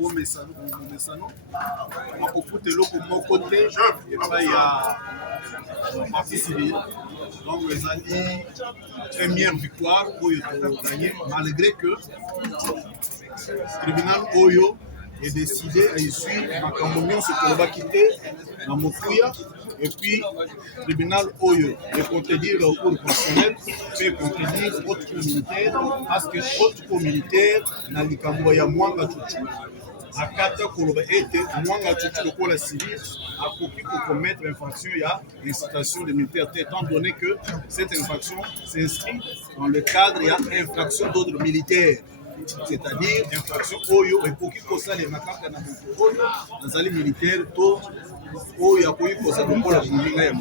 bomesano makofuta eloko moko te epai ya partie civile. Donc ezali première victoire oyo toganye malgré que tribunal oyo est décidé à suivre makambo nyonso tolobaki te na mokuya. Et puis, le tribunal Oyo est contredire au cours constitutionnel, fait contredire autre militaire, parce que autre militaire n'a likambo ya mwanga chuchu. Akata koloba ete mwanga chuchu lokola civil a koki pour commettre l'infraction ya incitation de militaire, étant donné que cette infraction s'inscrit dans le cadre ya infraction d'ordre militaire. C'est-à-dire infraction Oyo et koki kosa les makaka na Oyo, nazali militaire to oyo akoki kosa lokola kulinga ya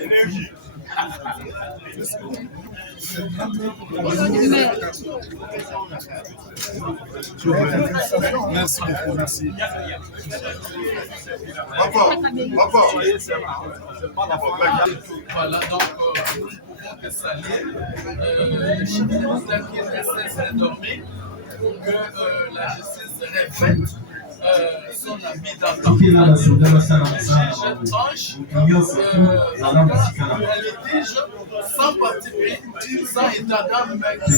énergie. Merci beaucoup, merci. Voilà, donc nous ne pouvons que saluer le chef de l'État qui ne cesse de dormir pour que la justice répète son avis d'antan. Les litiges sans parti pris, sans état d'âme, mais qui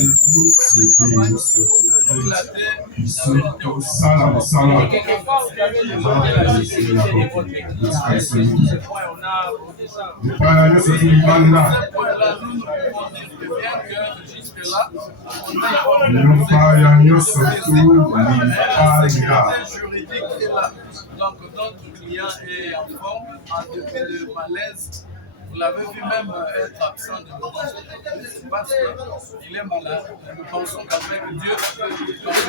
éclater juridique est là. Donc notre client est en forme, en dépit de malaise. Vous l'avez vu même être absent de notre entreprise parce qu'il est malade. Nous pensons qu'avec Dieu,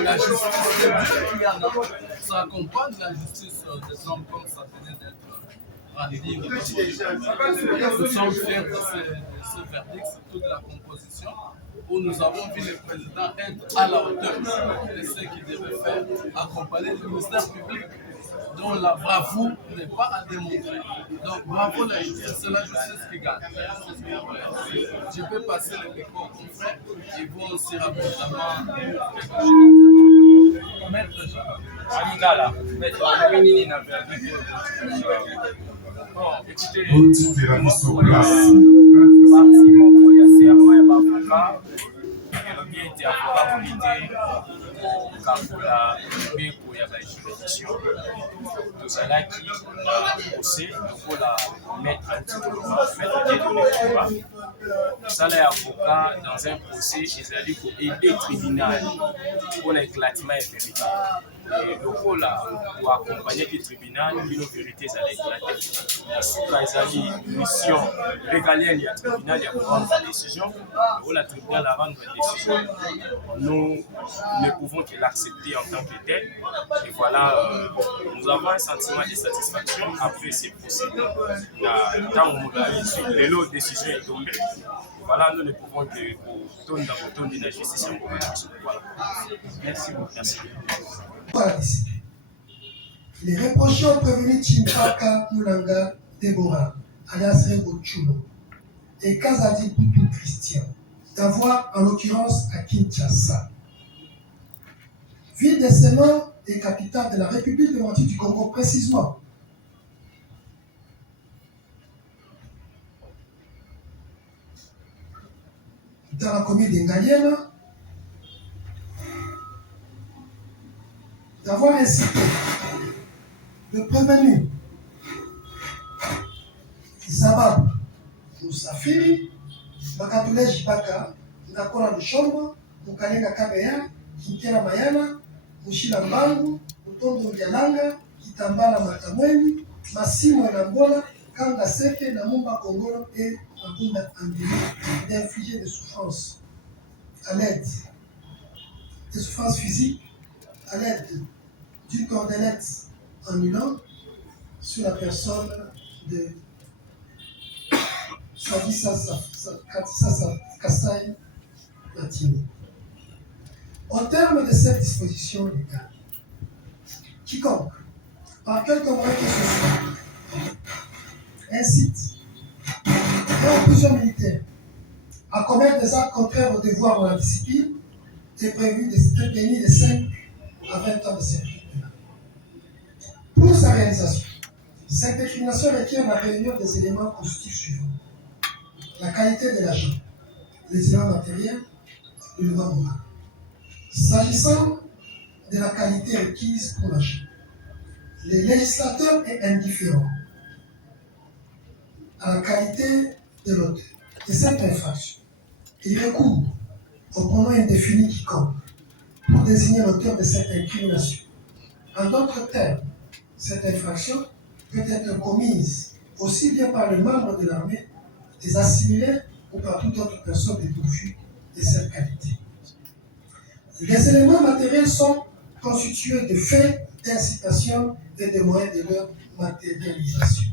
la justice de Dieu qui en a, ça accompagne la justice des hommes comme ça venait d'être rendu. Nous sommes fiers de ce verdict, surtout de la composition, où nous avons vu le président être à la hauteur de ce qu'il devait faire, accompagner le ministère public, dont la bravoure n'est pas à démontrer. Donc bravo la justice, c'est la justice qui gagne. Je peux passer le micro aux confrères, ils vont aussi rapidement quelque chose. Maître Jean. Bon, écoutez, ete avocat mobilité kokakola mibeko ya bajuridiction tozalaki na procès lokola maître Dieudonné mosala ya avocat dans un procès ezali koaider tribunal mpona éclatement ya vérité lokola koaccompagnaki tribunal bino vérité ezala éclaté na suka ezali mission régalienne ya tribunal ya prendre décision lokola tribunal a rendre décision nous ne pouvons que l'accepter en tant que tel. Et voilà, nous avons un sentiment de satisfaction après ces procédés. Dans la décision est tombée. Voilà, nous ne pouvons que tourner dans le de la justice. Voilà. Merci beaucoup. Merci. Les reprochants prévenus Chimpaka Moulanga Deborah, alias Rego Chulo, et Kazadi Poutou Christian, d'avoir en l'occurrence à Kinshasa. Ville de Sénan et capitale de la République démocratique du Congo précisément. Dans la commune d'Engalienne, d'avoir incité le prévenu Zabab Moussafiri, Bakatule Jibaka, Nakona Lushombo, Mukalenga Kabeya, Kinkera Mayana, Mushila Mbangu, Mutondo Ndialanga, Kitambala Matamweni, Massimo Elambola, Kanga Seke, Namumba Kongolo et Makunda Andini, d'infliger des souffrances à l'aide des souffrances physiques, à l'aide d'une cordelette en Milan sur la personne de Kassai Latini. Au terme de cette disposition légale, quiconque, par quelque moyen que ce soit, incite un ou plusieurs militaires à commettre des actes contraires au devoir ou à la discipline est prévu de pénir de 5 à 20 ans de service pénal. Pour sa réalisation, cette incrimination requiert la réunion des éléments constitutifs suivants: la qualité de l'agent, les éléments matériels, le droit moral. S'agissant de la qualité requise pour l'agent, le législateur est indifférent à la qualité de l'auteur de cette infraction. Il recourt au pronom indéfini quiconque pour désigner l'auteur de cette incrimination. En d'autres termes, cette infraction peut être commise aussi bien par les membres de l'armée, des assimilés ou par toute autre personne dépourvue de cette qualité. Les éléments matériels sont constitués de faits d'incitation et de moyens de leur matérialisation.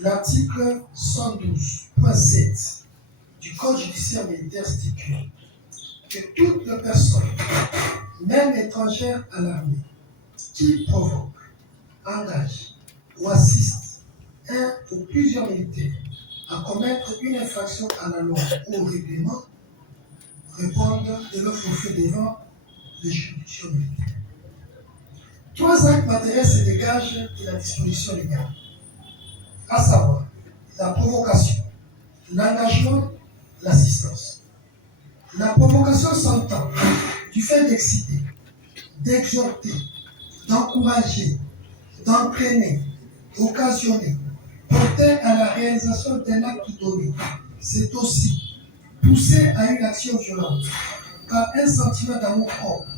L'article 112.7 du Code judiciaire militaire stipule que toute personne, même étrangère à l'armée, qui provoque, engage ou assiste un ou plusieurs militaires à commettre une infraction à la loi ou au règlement, répondent de leur forfait devant les juridictions militaires. 3 actes matériels se dégagent de la disposition légale, à savoir la provocation, l'engagement, l'assistance. La provocation s'entend du fait d'exciter, d'exhorter, d'encourager, d'entraîner, d'occasionner, porter à la réalisation d'un acte donné. C'est aussi pousser à une action violente par un sentiment d'amour-propre,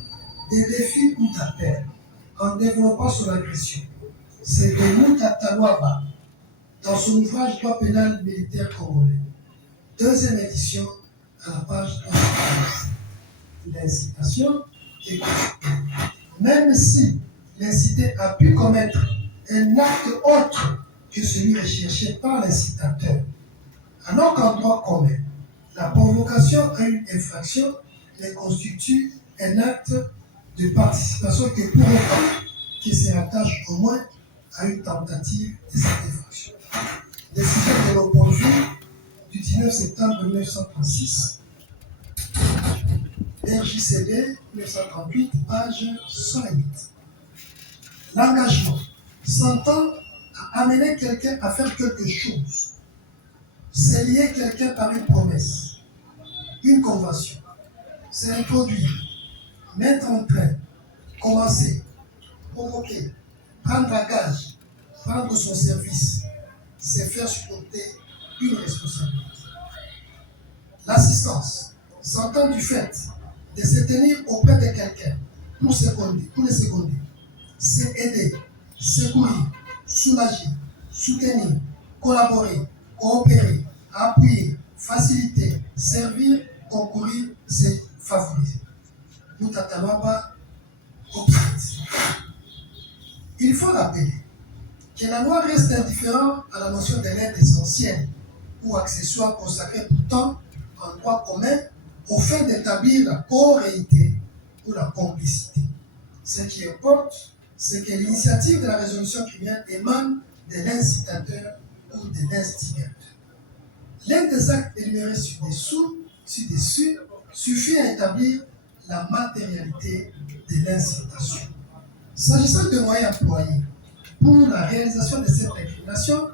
de défi ou d'appel, en développant son agression. C'est de Moutatawaba, dans son ouvrage Droit pénal militaire congolais, 2e édition, à la page 315. L'incitation est constituée. Même si l'incité a pu commettre un acte autre que celui recherché par l'incitateur, alors qu'en droit commun, la provocation à une infraction ne constitue un acte de participation que pour autant qu'il se rattache au moins à une tentative de cette infraction. Décision de l'opposé du 19 septembre 1936, RJCD 1938, page 108. L'engagement s'entend à amener quelqu'un à faire quelque chose. C'est lier quelqu'un par une promesse, une convention. C'est introduire, mettre en train, commencer, provoquer, prendre à gage, prendre son service, c'est faire supporter une responsabilité. L'assistance s'entend du fait de se tenir auprès de quelqu'un pour le seconder. C'est aider, secourir, soulager, soutenir, collaborer, coopérer, appuyer, faciliter, servir, concourir, c'est favoriser. Mutatamaba obsède. Il faut rappeler que la loi reste indifférente à la notion de l'aide essentielle ou accessoire consacrée pourtant en droit commun au fait d'établir la corréité ou la complicité. Ce qui importe, c'est que l'initiative de la résolution criminelle émane de l'incitateur ou de l'instigateur. L'un des actes énumérés ci-dessus suffit à établir la matérialité de l'incitation. S'agissant de moyens employés pour la réalisation de cette incrimination,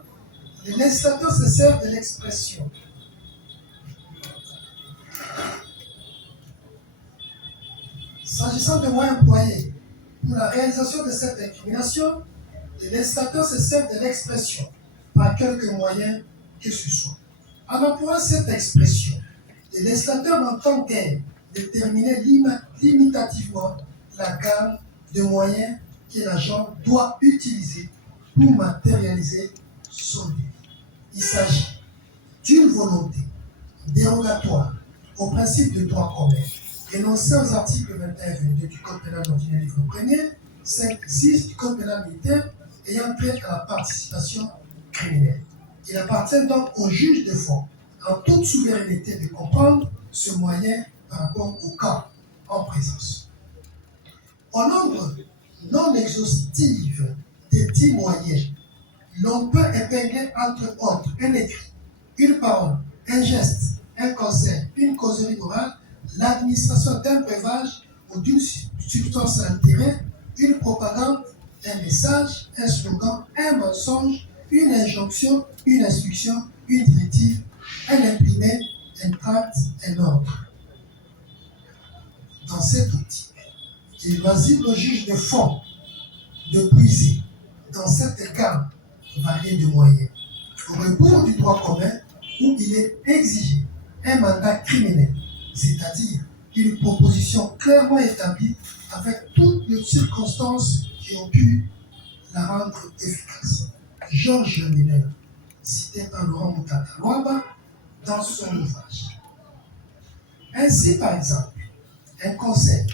le législateur se sert de l'expression S'agissant de moyens employés pour la réalisation de cette incrimination, le législateur se sert de l'expression par quelque moyen que ce soit. En employant cette expression, le législateur n'entend guère déterminer limitativement la gamme de moyens que l'agent doit utiliser pour matérialiser son but. Il s'agit d'une volonté dérogatoire au principe de droit commun énoncé aux articles 21 et 22 du Code pénal ordinaire livre 1er, 5 et 6 du Code pénal militaire ayant trait à la participation criminelle. Il appartient donc au juge de fond, en toute souveraineté, de comprendre ce moyen par rapport au cas en présence. Au nombre non exhaustif des 10 moyens, l'on peut épingler entre autres un écrit, une parole, un geste, un conseil, une causerie morale, l'administration d'un breuvage ou d'une substance altérée, une propagande, un message, un slogan, un mensonge, une injonction, une instruction, une directive, un imprimé, un tract, un ordre. Dans cette optique, il va dire au juge de fond de puiser dans cette gamme variée de moyens, au rebours du droit commun où il est exigé un mandat criminel, c'est-à-dire une proposition clairement établie avec toutes les circonstances qui ont pu la rendre efficace. Georges Miller, cité par Laurent Mutata-Lwaba dans son ouvrage. Ainsi, par exemple, un conseil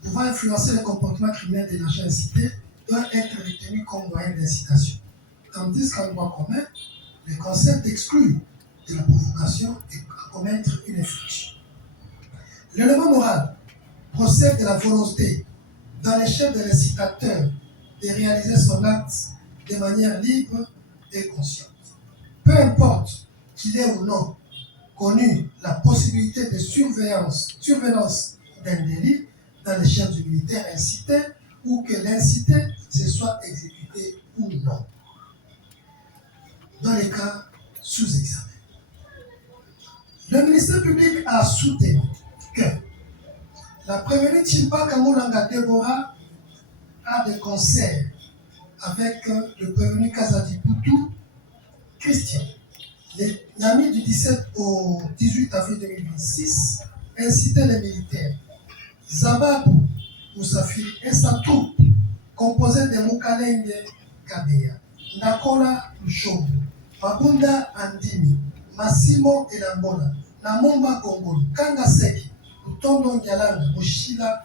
pouvant influencer le comportement criminel des agents incités doit être retenu comme moyen d'incitation. Tandis qu'en droit commun, le concept exclut de la provocation et à commettre une infraction. L'élément moral procède de la volonté dans l'échelle de l'incitateur de réaliser son acte de manière libre et consciente. Peu importe qu'il ait ou non connu la possibilité de surveillance d'un délit dans l'échelle du militaire incité ou que l'incité se soit exécuté ou non. Dans les cas sous examen. Le ministère public a soutenu que la prévenue Tshimpa Kamulanga Deborah a des concerts avec le prévenu Kazadi Poutou Christian. La nuit du 17 au 18 avril 2026 incitait les militaires. Zababou Moussafiri et sa troupe, composée de Mukalenge Kabeya, Nakola Lushombo, Mabunda Andimi, Massimo Elambola, Namomba Kongolo, Kanga Seki, Utondo Nyalanga, Moshila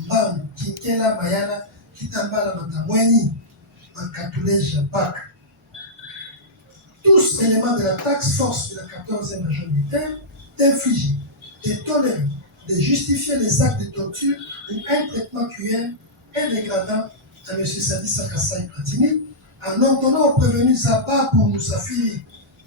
Mbam, Kinkela Mayala, Kitambala Matamweni, Makatule Japak. Tous éléments de la taxe force de la 14e région militaire d'infliger, de tolérer, de justifier les actes de torture ou un traitement cruel et dégradant à M. Sadi Sakassaï Platini, en ordonnant au prévenu Zaba pour Moussafiri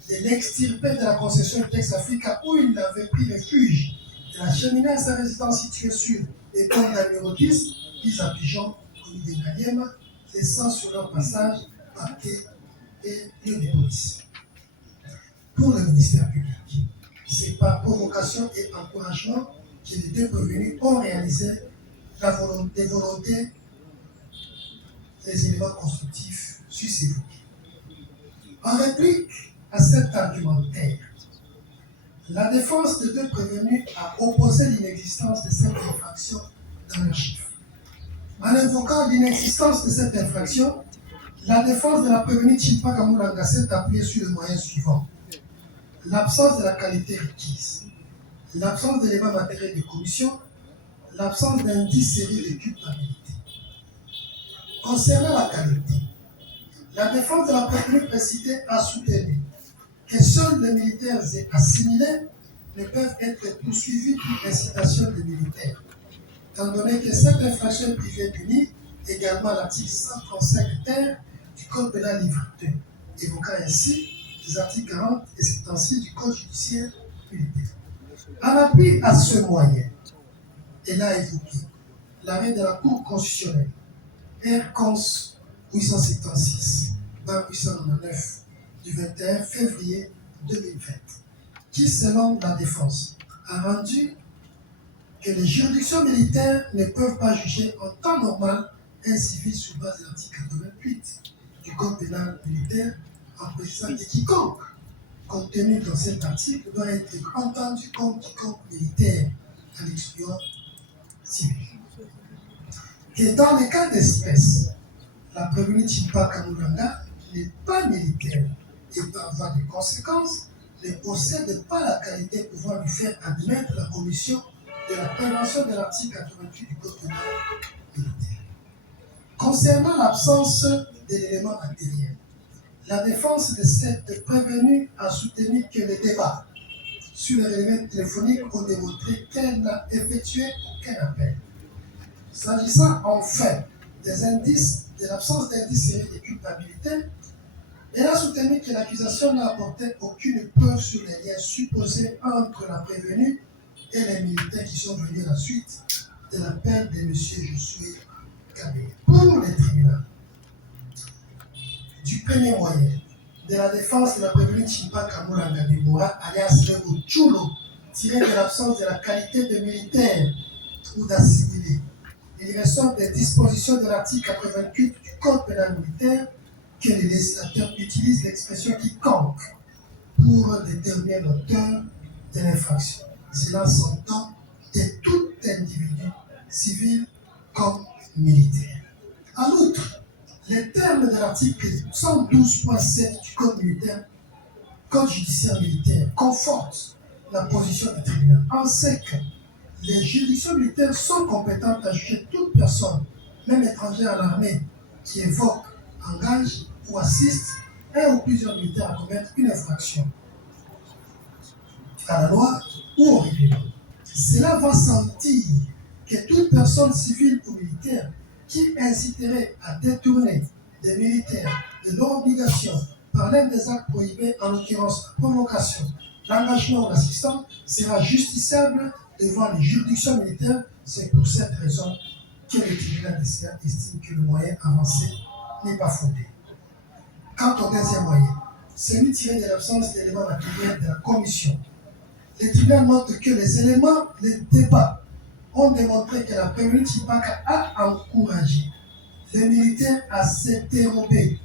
de l'extirper de la concession Tex Africa où il avait pris refuge, de la cheminer à sa résidence située sur les ponts numéro 10, bis à Pigeon, commis de Naliema, laissant sur leur passage parquet et lieu de police. Pour le ministère public, c'est par provocation et encouragement que les deux prévenus ont réalisé des volontés, les éléments constructifs suscités. En réplique à cet argumentaire, la défense des deux prévenus a opposé l'inexistence de cette infraction dans leur chiffre. En invoquant l'inexistence de cette infraction, la défense de la prévenue Tshimpa Kamulanga s'est appuyée sur le moyen suivant. L'absence de la qualité requise, l'absence d'éléments matériels de commission, l'absence d'indices sérieux de culpabilité. Concernant la qualité, la défense de la prévenue précitée a soutenu que seuls les militaires assimilés ne peuvent être poursuivis pour incitation des militaires, étant donné que cette infraction est privée punie également à l'article 135 terre du Code pénal livre 2, évoquant ainsi les articles 40 et 76 du Code judiciaire militaire. En appui à ce moyen, elle a évoqué l'arrêt de la Cour constitutionnelle R-Cons 876, 899 du 21 février 2020, qui, selon la défense, a rendu que les juridictions militaires ne peuvent pas juger en temps normal un civil sur base de l'article 88 du Code pénal militaire, en précisant que quiconque contenu dans cet article doit être entendu comme quiconque militaire à l'excluant civil. Et dans les cas d'espèce, la prévenue Tshimpa Kamulanga n'est pas militaire et par voie de conséquence ne possède pas la qualité pouvant lui faire admettre la commission de la prévention de l'article 88 du Code pénal militaire. Concernant l'absence de l'élément matériel, La défense de cette prévenue a soutenu que les débats sur les relevés téléphoniques ont démontré qu'elle n'a effectué aucun appel. S'agissant enfin des indices, de l'absence d'indices sérieux de culpabilité, elle a soutenu que l'accusation n'a apporté aucune preuve sur les liens supposés entre la prévenue et les militaires qui sont venus à la suite de l'appel de M. Josué Kabé. Pour les tribunaux, du premier moyen, de la défense de la prévenue Chimpaka Moulanga Debora, alias Lego Chulo, tiré de l'absence de la qualité de militaire ou d'assimilé. Il ressort des dispositions de l'article 88 du Code pénal militaire que les législateurs utilisent l'expression quiconque pour déterminer l'auteur de l'infraction. Cela s'entend de tout individu, civil comme militaire. En outre, les termes de l'article 112.7 du Code militaire, Code judiciaire militaire, confortent la position du tribunal. En ce que les juridictions militaires sont compétentes à juger toute personne, même étrangère à l'armée, qui évoque, engage ou assiste un ou plusieurs militaires à commettre une infraction à la loi ou au règlement. Cela va sentir que toute personne civile ou militaire qui inciterait à détourner des militaires de leur obligation par l'un des actes prohibés, en l'occurrence la provocation, l'engagement ou l'assistance, sera justiciable devant les juridictions militaires. C'est pour cette raison que le tribunal estime que le moyen avancé n'est pas fondé. Quant au deuxième moyen, celui tiré de l'absence d'éléments matériels de la commission, le tribunal note que les éléments, les débats, ont démontré que la prévenue Chipaka a encouragé les militaires à se dérober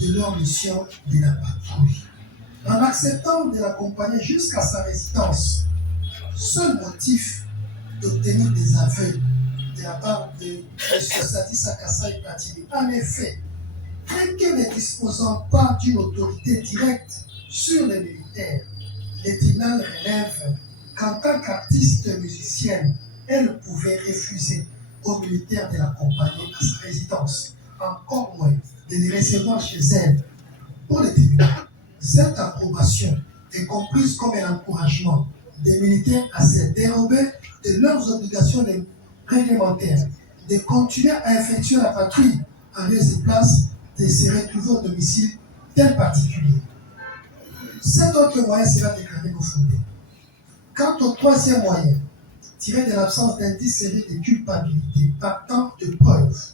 de leur mission de la patrouille, en acceptant de l'accompagner jusqu'à sa résidence. Seul motif d'obtenir des aveux de la part de M. Sadi Sakassa et Platini. En effet, bien que ne disposant pas d'une autorité directe sur les militaires, le tribunal relève qu'en tant qu'artiste musicienne, elle pouvait refuser aux militaires de l'accompagner à sa résidence, encore moins de les recevoir chez elle. Pour le tribunal, cette approbation est comprise comme un encouragement des militaires à se dérober de leurs obligations réglementaires, de continuer à effectuer la patrouille en lieu et place, de se retrouver au domicile d'un particulier. Cet autre moyen sera déclaré non fondé. Quant au troisième moyen, tiré de l'absence d'indices sérieux de culpabilité partant de preuves,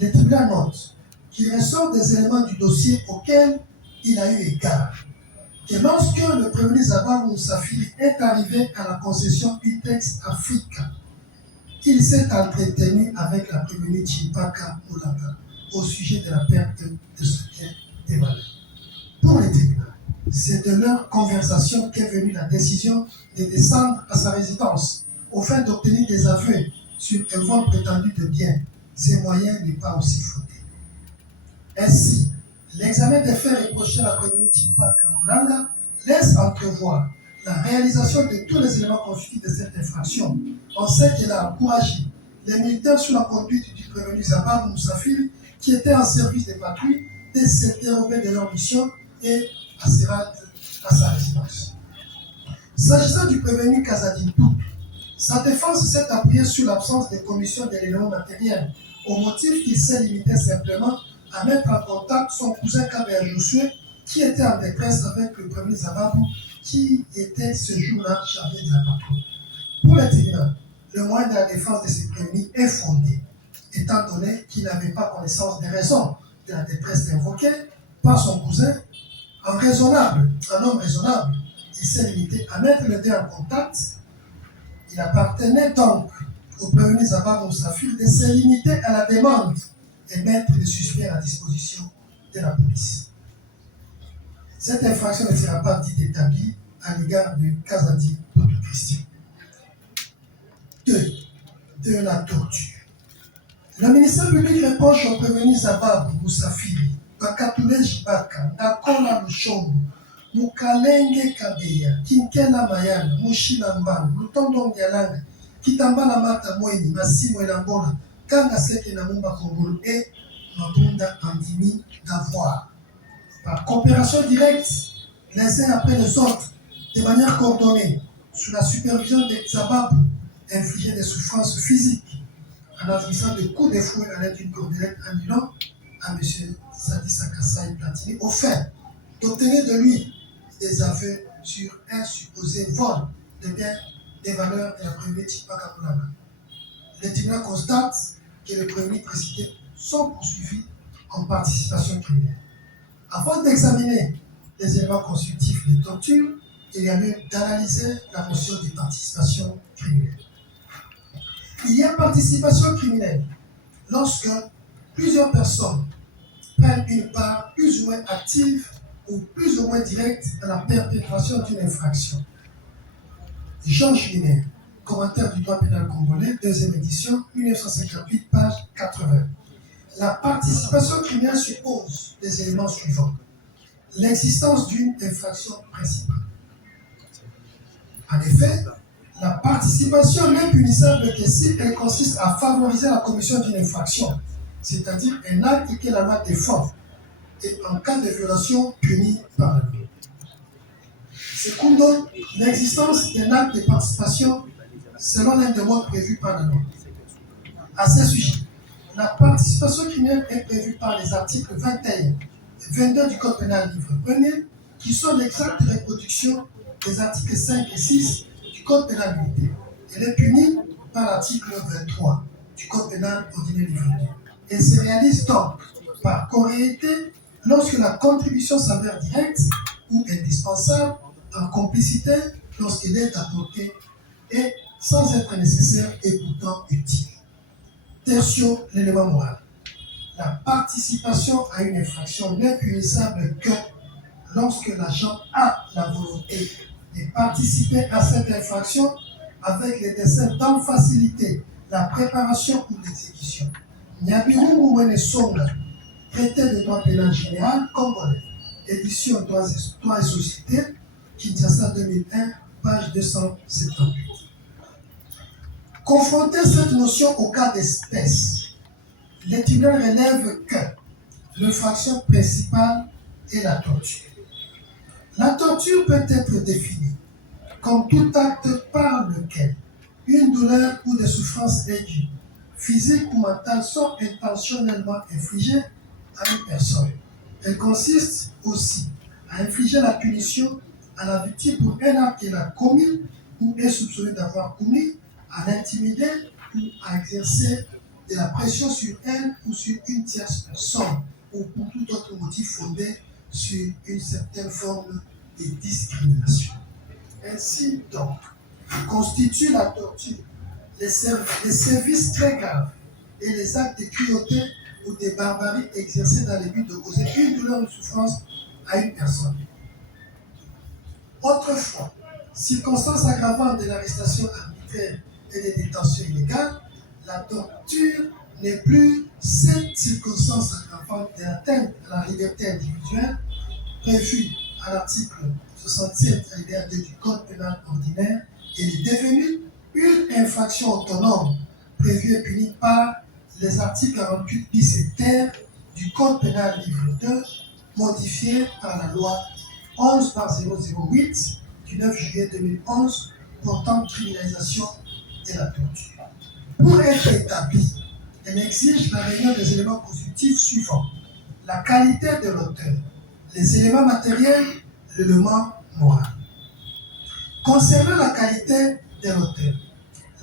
le tribunal note qu'il ressort des éléments du dossier auxquels il a eu égard, que lorsque le prévenu Zabar Moussafiri est arrivé à la concession UTEX Africa, il s'est entretenu avec la prévenue Chimpaka Moulanga au sujet de la perte de ce bien des valeurs. Pour les tribunaux, c'est de leur conversation qu'est venue la décision de descendre à sa résidence au fin d'obtenir des aveux sur un vol prétendu de biens. Ces moyens n'est pas aussi fondé. Ainsi, l'examen des faits reprochés à la prévenue Chimpaka Moulanga laisse entrevoir la réalisation de tous les éléments constitutifs de cette infraction. On sait qu'elle a encouragé les militaires sous la conduite du prévenu Zabar Moussafiri, qui était en service des patrouilles, de se dérober de leur mission et à se rendre à sa résidence. S'agissant du prévenu Kazadi Poutou, sa défense s'est appuyée sur l'absence de commission d'éléments matériels, au motif qu'il s'est limité simplement à mettre en contact son cousin Kabé Josué, qui était en détresse avec le prévenu Zababou, qui était ce jour-là chargé de la patrouille. Pour le tribunal, le moyen de la défense de ce prévenu est fondé, étant donné qu'il n'avait pas connaissance des raisons de la détresse invoquée par son cousin. En homme raisonnable, il s'est limité à mettre les deux en contact. Il appartenait donc au prévenu Zabar Moussafiri de se limiter à la demande et mettre le suspect à la disposition de la police. Cette infraction ne sera pas dite établie à l'égard du Kazadi Poutou Christian. 2. De la torture. Le ministère public reproche au prévenu Zabar Moussafiri Bakatule Jibaka, Nakola Lushombo, Mukalenge Kabeya, Kinkela Mayana, Mushila Mbangu, Lutondo Ndialanga, Kitambala Mata Mweni, Massimo Elambola, Kanga Seke Namumba Kongolo et Mabunda Andimi d'avoir. par coopération directe, les uns après les autres, de manière coordonnée, sous la supervision des Zabab, infliger des souffrances physiques en administrant des coups de fouet à l'aide d'une cordelette annulant à M. Sadi Sakassa et Platini, au fait d'obtenir de lui des aveux sur un supposé vol de biens des valeurs de la première Tipaka Moulana. Le tribunal constate que les prévenus précités sont poursuivis en participation criminelle. Avant d'examiner les éléments constitutifs de torture, il y a lieu d'analyser la notion de participation criminelle. Il y a participation criminelle lorsque plusieurs personnes prennent une part plus ou moins active ou plus ou moins directe dans la perpétration d'une infraction. Jean Julien, commentaire du droit pénal congolais, deuxième édition, 1958, page 80. La participation criminelle suppose les éléments suivants. L'existence d'une infraction principale. En effet, la participation n'est punissable que si elle consiste à favoriser la commission d'une infraction, c'est-à-dire un acte que la loi défend, et en cas de violation punie par la loi. Secondo, l'existence d'un acte de participation selon l'un des modes prévus par la loi. À ce sujet, la participation criminelle est prévue par les articles 21 et 22 du Code pénal livre 1er, qui sont l'exacte reproduction des articles 5 et 6 du Code pénal militaire. Elle est punie par l'article 23 du Code pénal ordinaire livre 2. Elle se réalise donc par corréité lorsque la contribution s'avère directe ou indispensable, en complicité lorsqu'elle est apportée et sans être nécessaire et pourtant utile. Tertio, l'élément moral. La participation à une infraction n'est punissable que lorsque l'agent a la volonté de participer à cette infraction avec le dessein d'en faciliter la préparation ou l'exécution. Nyabirungu Wene Songa, traité de droit pénal général congolais, édition droits et sociétés, Kinshasa 2001, page 278. Confronter cette notion au cas d'espèce, le tribunal relève que l'infraction principale est la torture. La torture peut être définie comme tout acte par lequel une douleur ou des souffrances aiguës, physiques ou mentales, sont intentionnellement infligées à une personne. Elle consiste aussi à infliger la punition à la victime pour un acte qu'elle a commis ou est soupçonnée d'avoir commis, à l'intimider ou à exercer de la pression sur elle ou sur une tierce personne ou pour tout autre motif fondé sur une certaine forme de discrimination. Ainsi donc, constitue la torture les services très graves et les actes de cruauté ou de barbarie exercés dans le but de causer une douleur ou souffrance à une personne. Autrefois, circonstance aggravante de l'arrestation arbitraire et des détentions illégales, la torture n'est plus cette circonstance aggravante de l'atteinte à la liberté individuelle prévue à l'article 67 alinéa 2 du Code pénal ordinaire. Elle est devenue une infraction autonome prévue et punie par les articles 48 bis et terre du Code pénal livre 2, modifié par la loi 11/008 du 9 juillet 2011 portant criminalisation de la torture. Pour être établie, elle exige la réunion des éléments constitutifs suivants: la qualité de l'auteur, les éléments matériels, l'élément moral. Concernant la qualité de l'auteur,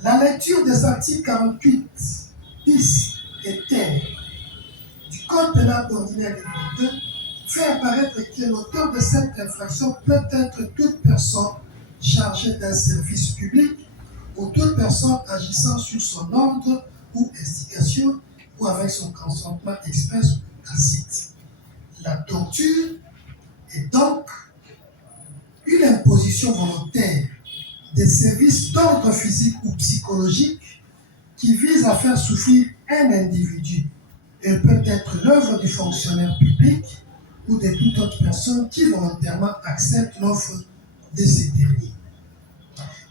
la lecture des articles 48 bis et terre du Code pénal ordinaire livre 2 fait apparaître que l'auteur de cette infraction peut être toute personne chargée d'un service public ou toute personne agissant sur son ordre ou instigation ou avec son consentement express ou tacite. La torture est donc une imposition volontaire des services d'ordre physique ou psychologique qui vise à faire souffrir un individu. Elle peut être l'œuvre du fonctionnaire public ou de toute autre personne qui volontairement accepte l'offre de ces derniers.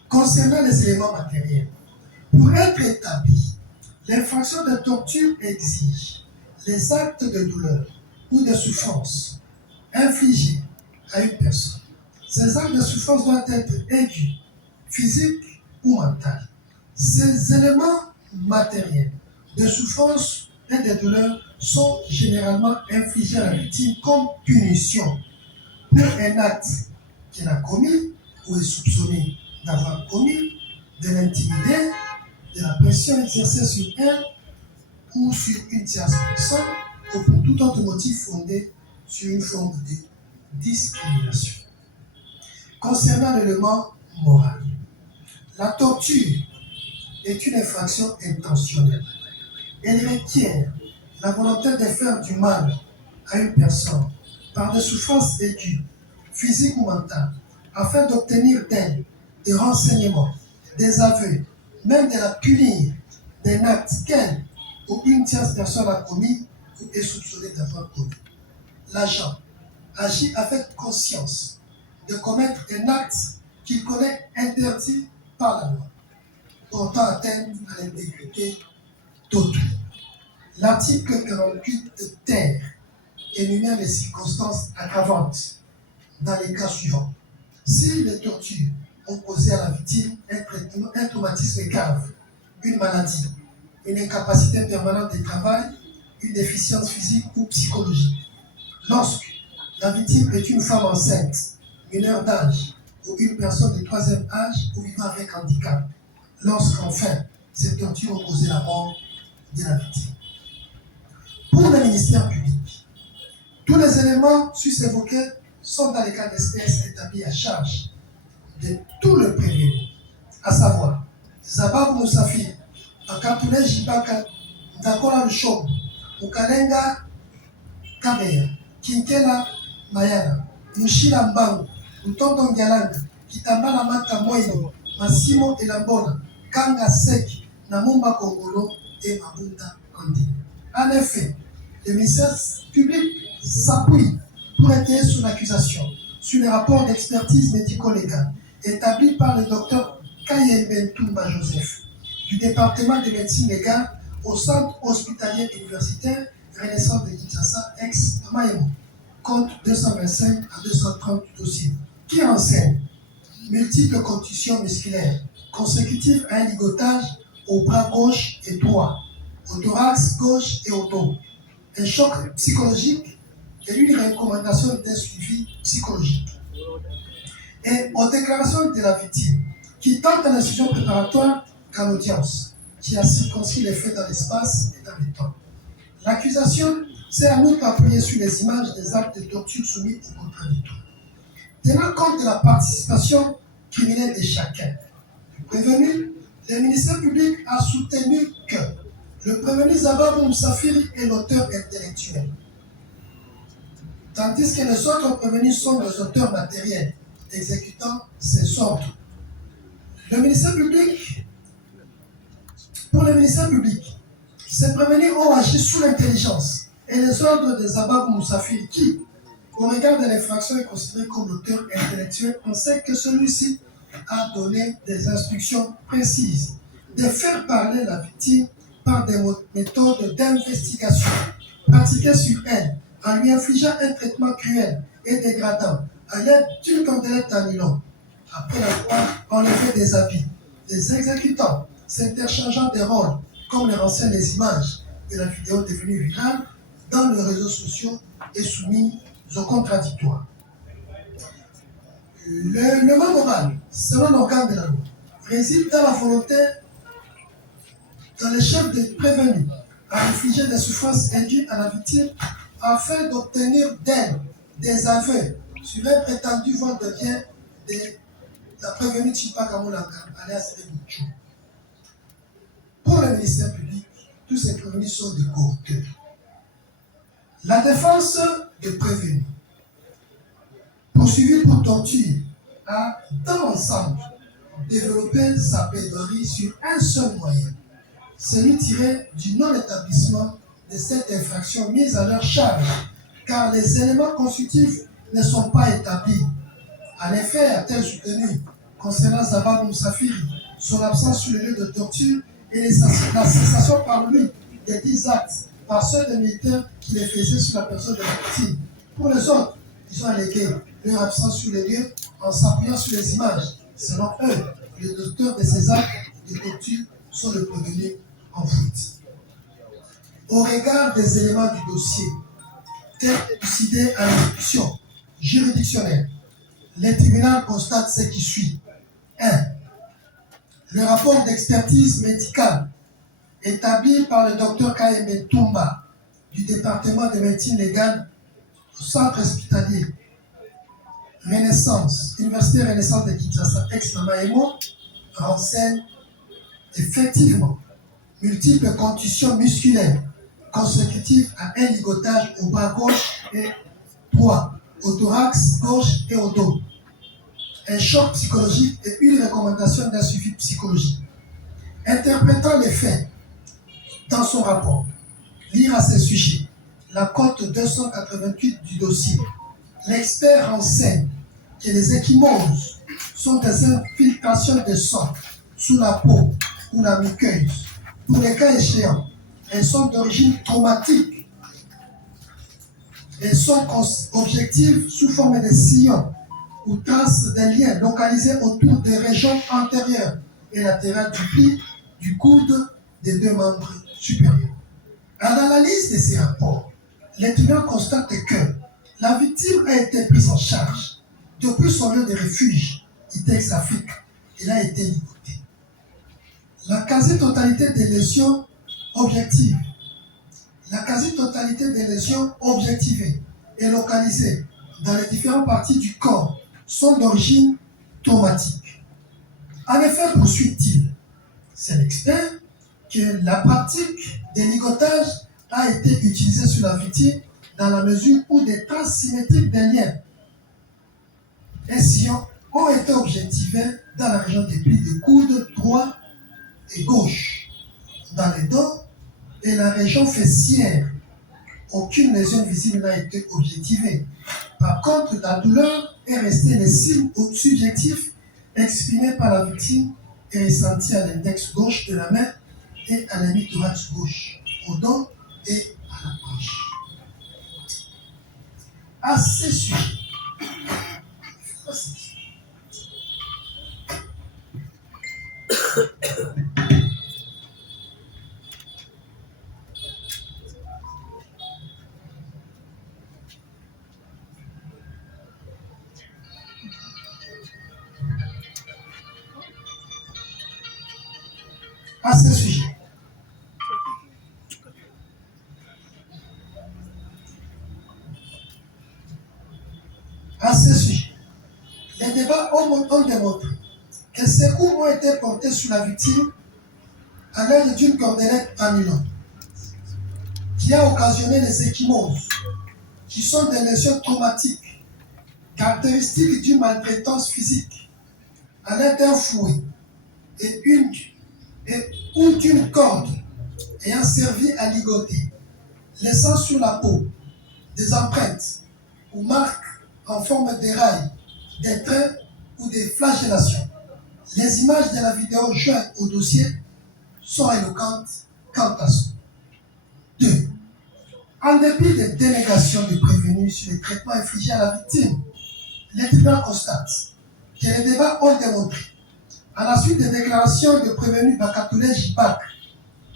Concernant les éléments matériels, pour être établi, l'infraction de torture exige les actes de douleur ou de souffrance infligés à une personne. Ces actes de souffrance doivent être aigus, physiques ou mentaux. Ces éléments matériels de souffrance et de douleur sont généralement infligés à la victime comme punition pour un acte qu'elle a commis ou est soupçonné d'avoir commis, de l'intimider, de la pression exercée sur elle ou sur une tierce personne ou pour tout autre motif fondé sur une forme de discrimination. Concernant l'élément moral, la torture est une infraction intentionnelle. Elle requiert la volonté de faire du mal à une personne par des souffrances aiguës, physiques ou mentales, afin d'obtenir d'elle des renseignements, des aveux, même de la punir d'un acte qu'elle ou une tierce personne a commis ou est soupçonnée d'avoir commis. L'agent agit avec conscience de commettre un acte qu'il connaît interdit par la loi, portant atteinte à l'intégrité d'autrui. L'article 48 de terre énumère les circonstances aggravantes dans les cas suivants. Si les tortures ont causé à la victime un traumatisme grave, une maladie, une incapacité permanente de travail, une déficience physique ou psychologique. Lorsque la victime est une femme enceinte, mineure d'âge ou une personne de troisième âge ou vivant avec handicap. Lorsqu'enfin, ces tortures ont causé la mort de la victime. Pour le ministère public, tous les éléments sus-évoqués sont dans les cas d'espèces établis à charge de tout le prévenu, à savoir Zabab Moussafir, Akatule Jibaka, Ndakola Lushom, Ukalenga Kabea, Kinkela Mayana, Mushila Mbangu, Utondo Ngalanga, Kitambala Mata Moino, Massimo Elambona, Kanga Sek, Namumba Kongolo et Mabunda Kandi. En effet, le ministère public s'appuie pour étayer son accusation sur les rapports d'expertise médico-légale établis par le docteur Kaye Bentoumba Joseph du département de médecine légale au centre hospitalier universitaire Renaissance de Kinshasa, ex-Maïmo, compte 225 à 230 dossiers, qui enseigne multiples contusions musculaires consécutives à un ligotage au bras gauche et droit, au thorax gauche et au dos, un choc psychologique et une recommandation d'un suivi psychologique. Et aux déclarations de la victime, qui tant à l'instruction préparatoire qu'à l'audience, qui a circonscrit les faits dans l'espace et dans le temps. L'accusation s'est en outre appuyée sur les images des actes de torture soumis au contradictoire. Tenant compte de la participation criminelle de chacun, le prévenu, le ministère public a soutenu que le prévenu Zababou Moussafiri est l'auteur intellectuel, tandis que les autres prévenus sont les auteurs matériels, exécutant ces ordres. Pour le ministère public, ces prévenus ont agi sous l'intelligence et les ordres de Zababou Moussafiri qui, au regard de l'infraction, est considéré comme l'auteur intellectuel. On sait que celui-ci a donné des instructions précises de faire parler la victime par des méthodes d'investigation pratiquées sur elle, en lui infligeant un traitement cruel et dégradant à l'aide d'une candelette à nylon. Après avoir enlevé des habits, les exécutants s'interchangeant des rôles, comme les renseignent les images de la vidéo devenue virale dans les réseaux sociaux et soumises au contradictoire. Le mal moral, selon l'organe de la loi, réside dans la volonté dans les chefs des prévenus à infliger des souffrances indues à la victime afin d'obtenir d'elle des aveux sur un prétendu vol de biens de la prévenue Chipaka Moulanga, alias Ebouchou. Pour le ministère public, tous ces prévenus sont des courteurs. La défense des prévenus, poursuivie pour torture, a dans l'ensemble développé sa plaidoirie sur un seul moyen, celui tiré du non-établissement de cette infraction mise à leur charge, car les éléments constitutifs ne sont pas établis. En effet, a-t-elle soutenu, concernant Zababou Moussafiri, son absence sur le lieu de torture et la cessation par lui des 10 actes par ceux des militaires qui les faisaient sur la personne de la victime. Pour les autres, ils ont allégué leur absence sur les lieux en s'appuyant sur les images. Selon eux, les auteurs de ces actes de torture sont les prévenus en fuite. Au regard des éléments du dossier, tels élucidés à l'instruction juridictionnelle, le tribunal constate ce qui suit. 1. Le rapport d'expertise médicale établi par le docteur Kayembe Toumba du département de médecine légale au centre hospitalier Renaissance, Université Renaissance de Kinshasa, ex-Namaemo, renseigne effectivement multiples contusions musculaires consécutives à un ligotage au bras gauche et droit, au thorax gauche et au dos, un choc psychologique et une recommandation d'un suivi psychologique. Interprétant les faits dans son rapport, lire à ce sujet la cote 288 du dossier, l'expert renseigne que les ecchymoses sont des infiltrations de sang sous la peau ou la muqueuse. Pour les cas échéants, elles sont d'origine traumatique. Elles sont objectives sous forme de sillons ou traces de liens localisés autour des régions antérieures et latérales du pli, du coude, des deux membres supérieurs. À l'analyse de ces rapports, l'étudiant constate que la victime a été prise en charge depuis son lieu de refuge, Itex Afrique. Il a été ligoté. La quasi-totalité des lésions objectives, objectivées et localisées dans les différentes parties du corps sont d'origine traumatique. En effet, poursuit-il, c'est l'expert, que la pratique des ligotages a été utilisée sur la victime dans la mesure où des traces symétriques des liens et sillons ont été objectivés dans la région des plis de coude droit et gauche, dans les dos et la région fessière. Aucune lésion visible n'a été objectivée. Par contre, la douleur est restée le signe subjectif exprimé par la victime et ressenti à l'index gauche de la main et à l'hémithorax gauche, au dos et à la hanche. À ce sujet, les débats ont démontré que ces coups ont été portés sur la victime à l'aide d'une cordelette annulante qui a occasionné les ecchymoses, qui sont des lésions traumatiques caractéristiques d'une maltraitance physique à l'aide d'un fouet ou d'une corde ayant servi à ligoter, laissant sur la peau des empreintes ou marques en forme d'érail, des traits ou des flagellations. Les images de la vidéo jointes au dossier sont éloquentes quant à ça. 2. En dépit des dénégations du prévenu sur les traitements infligés à la victime, les tribunaux constatent que les débats ont démontré, à la suite des déclarations de prévenu Bakatoulé Jibak,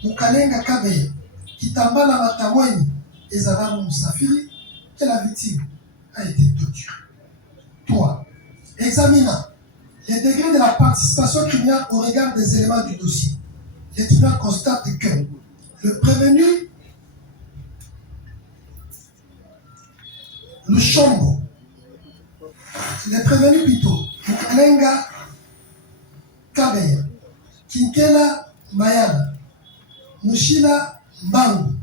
Mukalenga Kabeye, Kitambala Matamweni et Zadamu Moussafiri, que la victime a été torturée. 3. Examinant les degrés de la participation criminelle au regard des éléments du dossier, les tribunaux constatent que le prévenu Lushombo, le prévenu plutôt, Mukalenga Kabeye, Kinkela Mayala, Mushila Mbangu,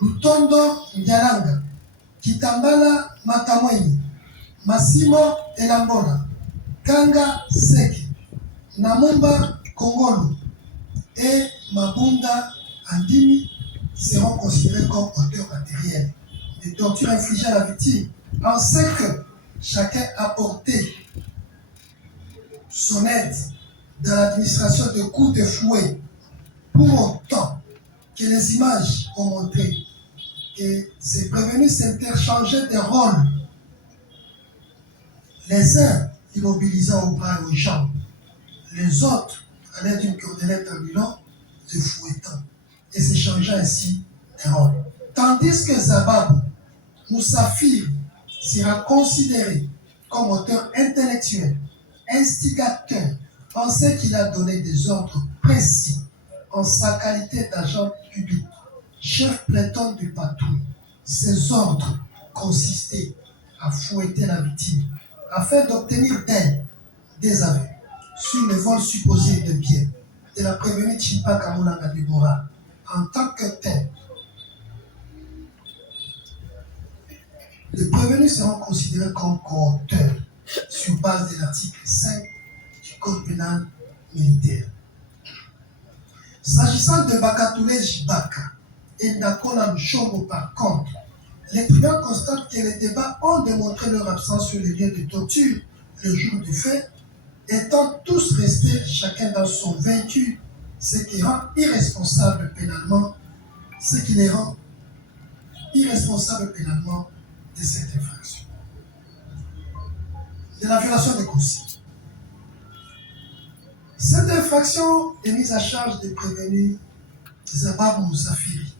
Lutondo Ndialanga, Kitambala Matamweni, Massimo Elambola, Kanga Seki, Namumba Kongolo et Mabunda Andimi seront considérés comme auteurs matériels des tortures infligées à la victime. On sait que chacun a porté son aide dans l'administration de coups de fouet, pour autant que les images ont montré que ces prévenus s'interchangeaient des rôles les uns immobilisant aux bras et aux jambes, les autres à l'aide d'une cordelette ambulant, de fouettant, et s'échangeant ainsi des rôles. Tandis que Zababou Moussafir sera considéré comme auteur intellectuel, instigateur, en ce qu'il a donné des ordres précis en sa qualité d'agent public, chef pléthore du patrouille. Ces ordres consistaient à fouetter la victime afin d'obtenir d'elle des aveux sur le vol supposé de biens de la prévenue Chimpa Kamulanga Deborah en tant que tel. Les prévenus seront considérés comme co-auteurs sur base de l'article 5 du Code pénal militaire. S'agissant de Bakatoulé Jibaka et Nakola Mchombo par contre, les tribunaux constatent que les débats ont démontré leur absence sur les lieux de torture le jour du fait, étant tous restés chacun dans son véhicule, ce qui rend irresponsable pénalement, ce qui les rend irresponsables pénalement de cette infraction. De la violation des consignes. Cette infraction est mise à charge des prévenus Zababou Moussafiri,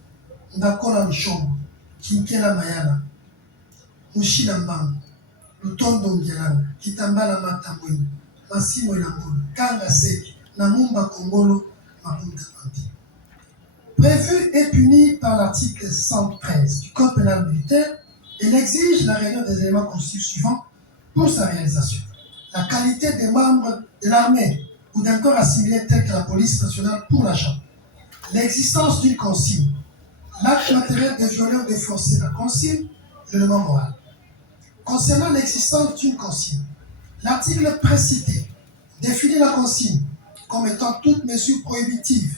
Nakola Mchombo, Kinkela Mayala, Mushila Mbangu, Lutondo Ngialanga, Kitambala Matambweni, Massimo Ilangolo, Kanga Seki, Namumba Kongolo, Mabunda Bandi. Prévu et puni par l'article 113 du Code pénal militaire, il exige la réunion des éléments constitutifs suivants pour sa réalisation. La qualité des membres de l'armée ou d'un corps assimilé tel que la police nationale pour l'agent. L'existence d'une consigne. L'acte matériel de violer ou de forcer la consigne, l'élément moral. Concernant l'existence d'une consigne, l'article précité définit la consigne comme étant toute mesure prohibitive,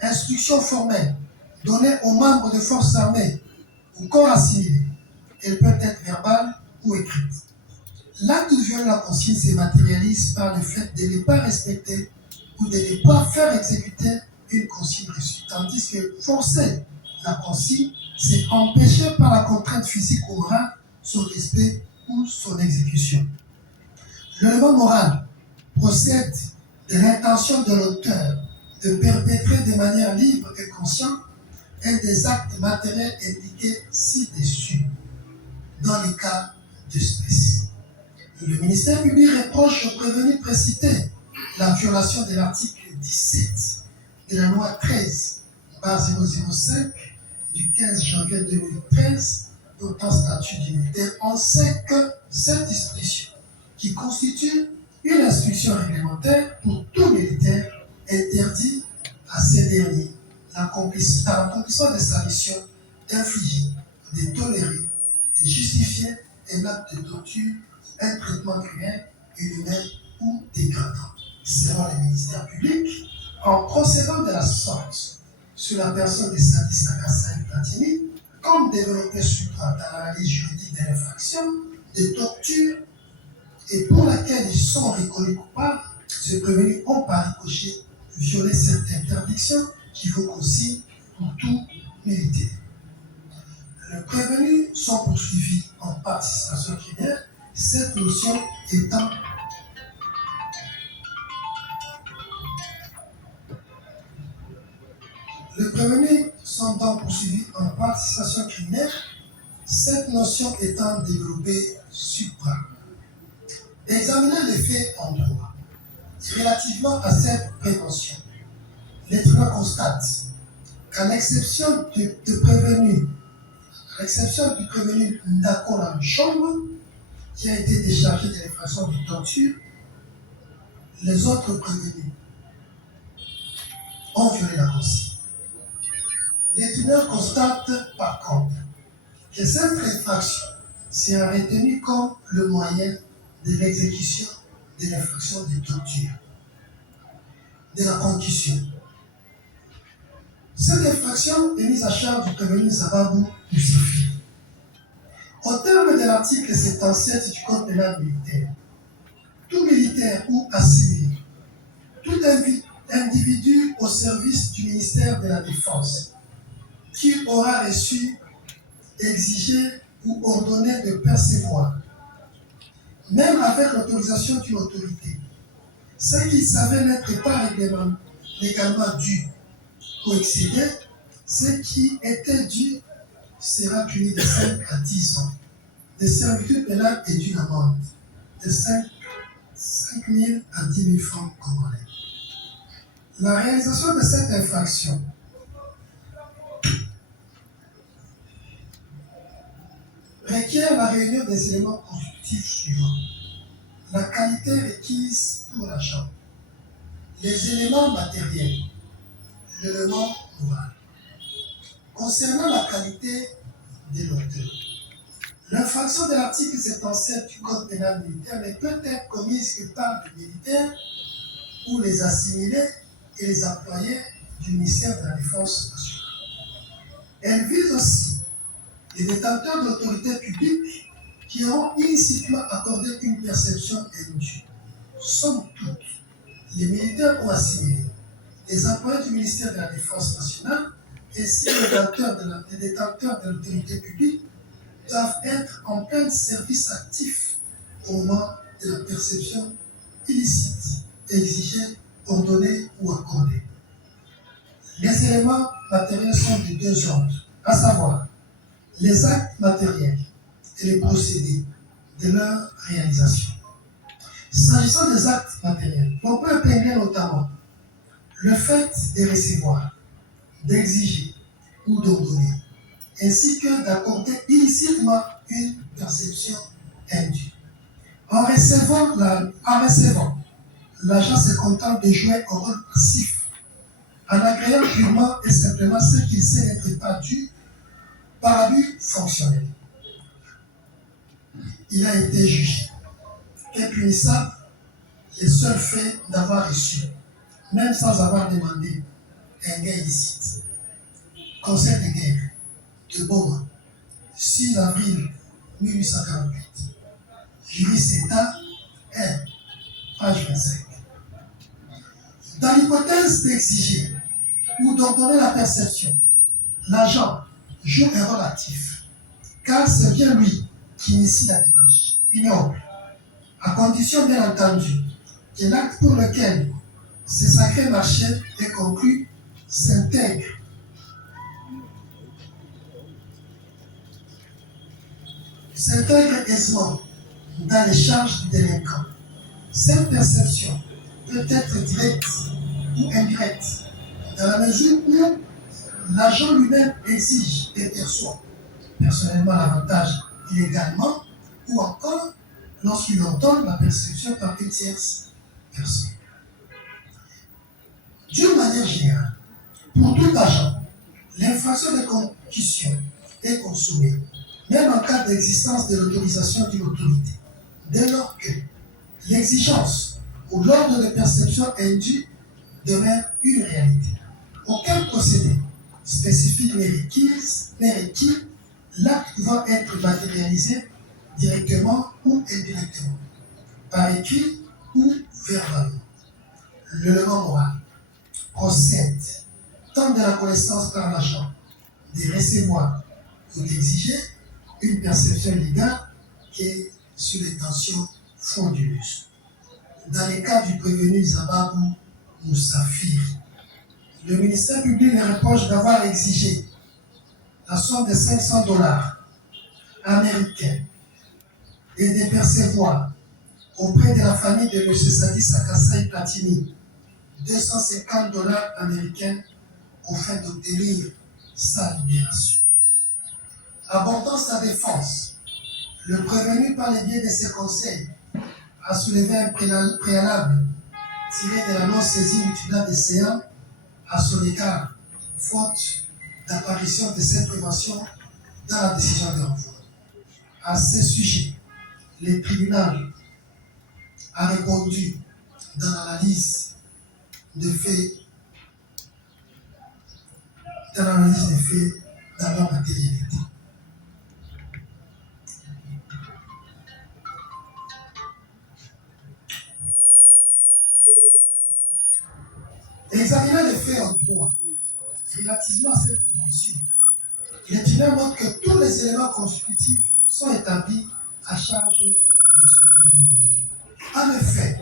instruction formelle donnée aux membres de forces armées ou corps assimilés. Elle peut être verbale ou écrite. L'acte de violer la consigne se matérialise par le fait de ne pas respecter ou de ne pas faire exécuter une consigne reçue, tandis que forcer la consigne, c'est empêcher par la contrainte physique ou morale son respect ou son exécution. L'élément moral procède de l'intention de l'auteur de perpétrer de manière libre et consciente un des actes matériels indiqués ci-dessus, dans les cas d'espèce. Le ministère public reproche au prévenu précité la violation de l'article 17 de la loi 13/005 du 15 janvier 2013 d'autant statut du militaire, on sait que cette disposition, qui constitue une instruction réglementaire pour tout militaire, interdit à ces derniers l'accomplissement de sa mission d'infliger, de tolérer, de justifier un acte de torture, un traitement cruel, inhumain ou dégradant. Selon le ministère public, en procédant de la sorte sur la personne de Sadi Sakassa et Platini, comme développé dans l'analyse juridique de l'infraction de torture et pour laquelle ils sont reconnus coupables, ces prévenus ont par ricochet violé cette interdiction qui vaut aussi pour tout militaire. Les prévenus sont poursuivis en participation criminelle, cette notion étant les prévenus sont donc poursuivis en participation criminelle, cette notion étant développée supra. Examiner les faits en droit. Relativement à cette prévention, les tribunaux constatent qu'à l'exception du prévenu Ndakola Mchombo, qui a été déchargé de l'infraction de torture, les autres prévenus ont violé la consigne. Les tribunaux constatent par contre que cette infraction sera retenue comme le moyen de l'exécution de l'infraction de torture, de la concussion. Cette infraction est mise à charge du prévenu Zababou Moussafiri. Au terme de l'article 77 du Code pénal militaire, tout militaire ou assimilé, tout individu au service du ministère de la Défense qui aura reçu, exigé ou ordonné de percevoir, même avec l'autorisation d'une autorité. Ce qui savait n'être pas légalement dû ou excédé, ce qui était dû sera puni de 5 à 10 ans de servitude pénale et d'une amende de 5 000 à 10 000 francs congolais. La réalisation de cette infraction requiert la réunion des éléments constitutifs suivants. La qualité requise pour l'agent, les éléments matériels, l'élément moral. Concernant la qualité de l'auteur, l'infraction de l'article 77 du Code pénal militaire ne peut être commise que par les militaires ou les assimilés et les employés du ministère de la Défense nationale. Elle vise aussi les détenteurs de l'autorité publique qui auront illicitement accordé une perception indue. Somme toute, les militaires ou assimilés, les employés du ministère de la Défense nationale ainsi que les détenteurs de l'autorité publique doivent être en plein service actif au moment de la perception illicite, exigée, ordonnée ou accordée. Les éléments matériels sont de deux ordres, à savoir les actes matériels et les procédés de leur réalisation. S'agissant des actes matériels, on peut épingler notamment le fait de recevoir, d'exiger ou d'ordonner, ainsi que d'accorder illicitement une perception indue. En recevant, l'agent se contente de jouer un rôle passif, en agréant purement et simplement ce qu'il sait n'être pas dû par abus fonctionnel. Il a été jugé et punissable les seuls faits d'avoir reçu, même sans avoir demandé, un gain illicite. Conseil de guerre de Boma, 6 avril 1848. Juriste État 1, page 25. Dans l'hypothèse d'exiger ou d'ordonner la perception, l'agent joue un rôle actif, car c'est bien lui qui initie la démarche, ignoble, à condition bien entendu que l'acte pour lequel ce sacré marché est conclu s'intègre aisément dans les charges du délinquant. Cette perception peut être directe ou indirecte, dans la mesure où l'agent lui-même exige et perçoit personnellement l'avantage illégalement, ou encore lorsqu'il ordonne la perception par une tierce personne. D'une manière générale, pour tout agent, l'infraction de concussion est consommée, même en cas d'existence de l'autorisation d'une autorité, dès lors que l'exigence ou l'ordre de perception indue demeure une réalité. Aucun procédé spécifique n'est requis, l'acte pouvant être matérialisé directement ou indirectement, par écrit ou verbalement. L'élément moral procède tant de la connaissance par l'agent de recevoir ou d'exiger une perception légale que sur les tensions frauduleuses. Dans les cas du prévenu Zababou Moussafir, le ministère public le reproche d'avoir exigé la somme de $500 américains et de percevoir auprès de la famille de M. Sadi Sakasai Platini $250 américains afin d'obtenir sa libération. Abordant sa défense, le prévenu par le biais de ses conseils a soulevé un préalable tiré de la non-saisie du tribunal des séances à son égard, faute d'apparition de cette prévention dans la décision de renvoi. À ce sujet, le tribunal a répondu dans l'analyse de faits dans leur matérialité. Examinant les faits en droit, relativement à cette prévention, le tribunal montre que tous les éléments constitutifs sont établis à charge de ce prévenu. En effet,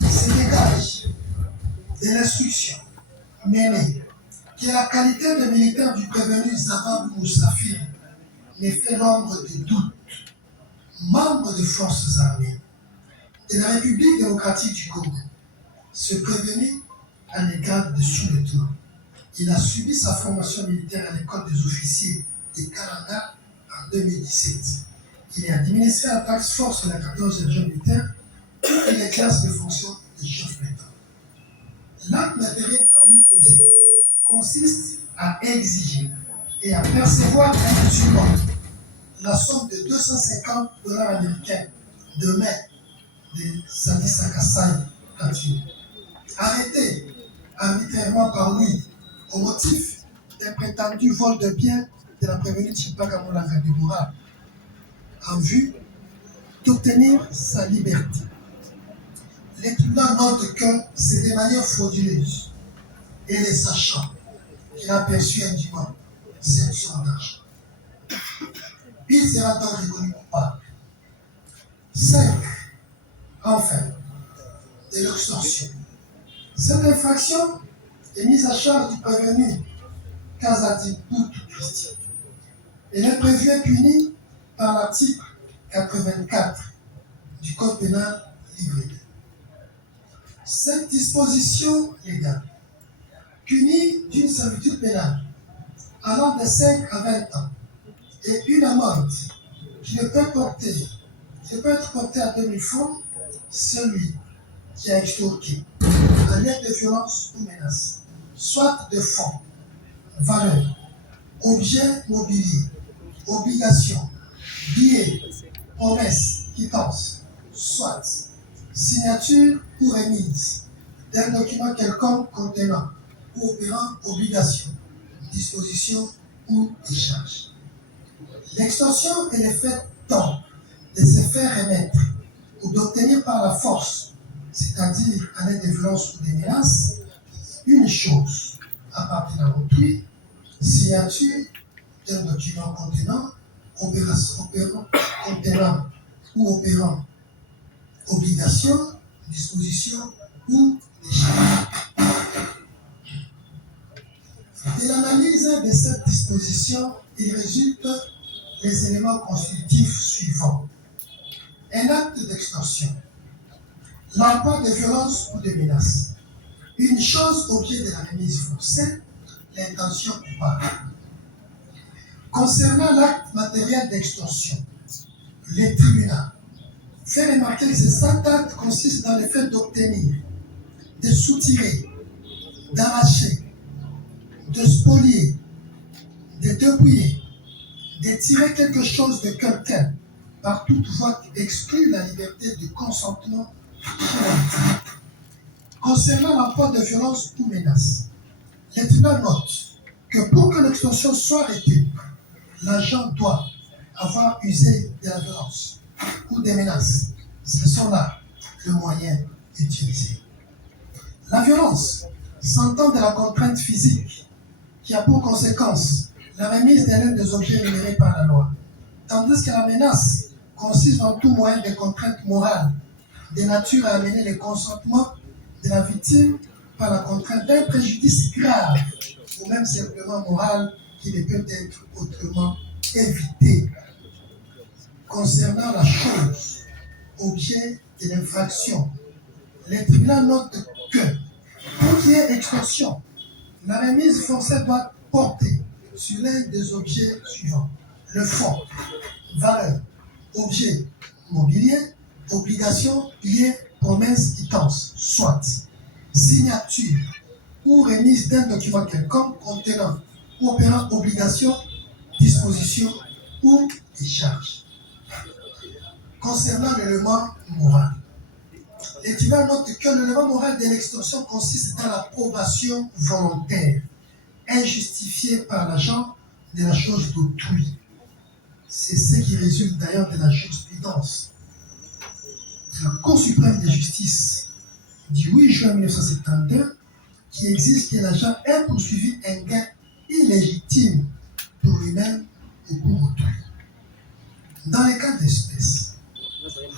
il se dégage de l'instruction menée que la qualité de militaire du prévenu Zababou Moussafir n'est fait l'ombre de doute. Membre des forces armées de la République démocratique du Congo, ce prévenu a les grades de sous-lieutenant. Il a suivi sa formation militaire à l'école des officiers de Kananga en 2017. Il est administré à la taxe force de la 14e région militaire où il exerce les fonctions de chef d'État. L'acte matériel par lui posé consiste à exiger et à percevoir individuellement la somme de $250 américains de mai de Sadissa Kassai Katine, arrêté arbitrairement par lui au motif d'un prétendu vol de biens de la prévenue Chipaka Moulanga Deborah en vue d'obtenir sa liberté. Les tribunaux notent que c'est de manière frauduleuse et les sachant qu'il a perçu indûment cette somme d'argent. Il sera donc reconnu coupable. 5. Enfin, de l'extorsion. Cette infraction est mise à charge du prévenu Kazadi Boutou Christian. Elle est prévue et punie par l'article 84 du Code pénal livre 2. Cette disposition légale punit d'une servitude pénale allant de 5 à 20 ans et une amende qui ne peut être portée à 2000 francs celui qui a extorqué un aide de violence ou menace, soit de fonds, valeurs, objets mobiliers, obligations, billets, promesses, quittances, soit signature ou remise d'un document quelconque contenant ou opérant obligation, disposition ou décharge. L'extorsion est le fait donc de se faire remettre ou d'obtenir par la force, c'est-à-dire à l'aide de violences ou des menaces, une chose appartenant à autrui, signature d'un document contenant ou opérant obligation, disposition ou décharge. De l'analyse de cette disposition, il résulte les éléments constitutifs suivants. Un acte d'extorsion, l'emploi de violence ou de menace, une chose objet de la remise forcée, l'intention coupable. Concernant l'acte matériel d'extorsion, les tribunaux fait remarquer que cet acte consiste dans le fait d'obtenir, de soutirer, d'arracher, de spolier, de dépouiller, de tirer quelque chose de quelqu'un par toute voie qui exclut la liberté du consentement. Concernant l'emploi de violence ou menace, les tribunaux notent que pour que l'extorsion soit arrêtée, l'agent doit avoir usé de la violence ou des menaces. Ce sont là le moyen utilisé. La violence s'entend de la contrainte physique qui a pour conséquence la remise de l'un des objets rémunérés par la loi, tandis que la menace consiste en tout moyen de contrainte morale de nature à amener le consentement de la victime par la contrainte d'un préjudice grave ou même simplement moral qui ne peut être autrement évité. Concernant la chose, objet de l'infraction, les tribunaux notent que pour qu'il y ait extorsion, la remise forcée doit porter sur l'un des objets suivants: le fonds, valeur, objet mobilier, obligation, billet, promesse, quittance, soit signature ou remise d'un document quelconque contenant ou opérant obligation, disposition ou décharge. Concernant l'élément moral, les tribunaux notent que l'élément moral de l'extorsion consiste dans l'approbation volontaire, injustifiée par l'agent de la chose d'autrui. C'est ce qui résulte d'ailleurs de la jurisprudence de la Cour suprême de justice du 8 juin 1972 qui exige que l'agent ait poursuivi un gain illégitime pour lui-même ou pour autrui. Dans les cas d'espèce,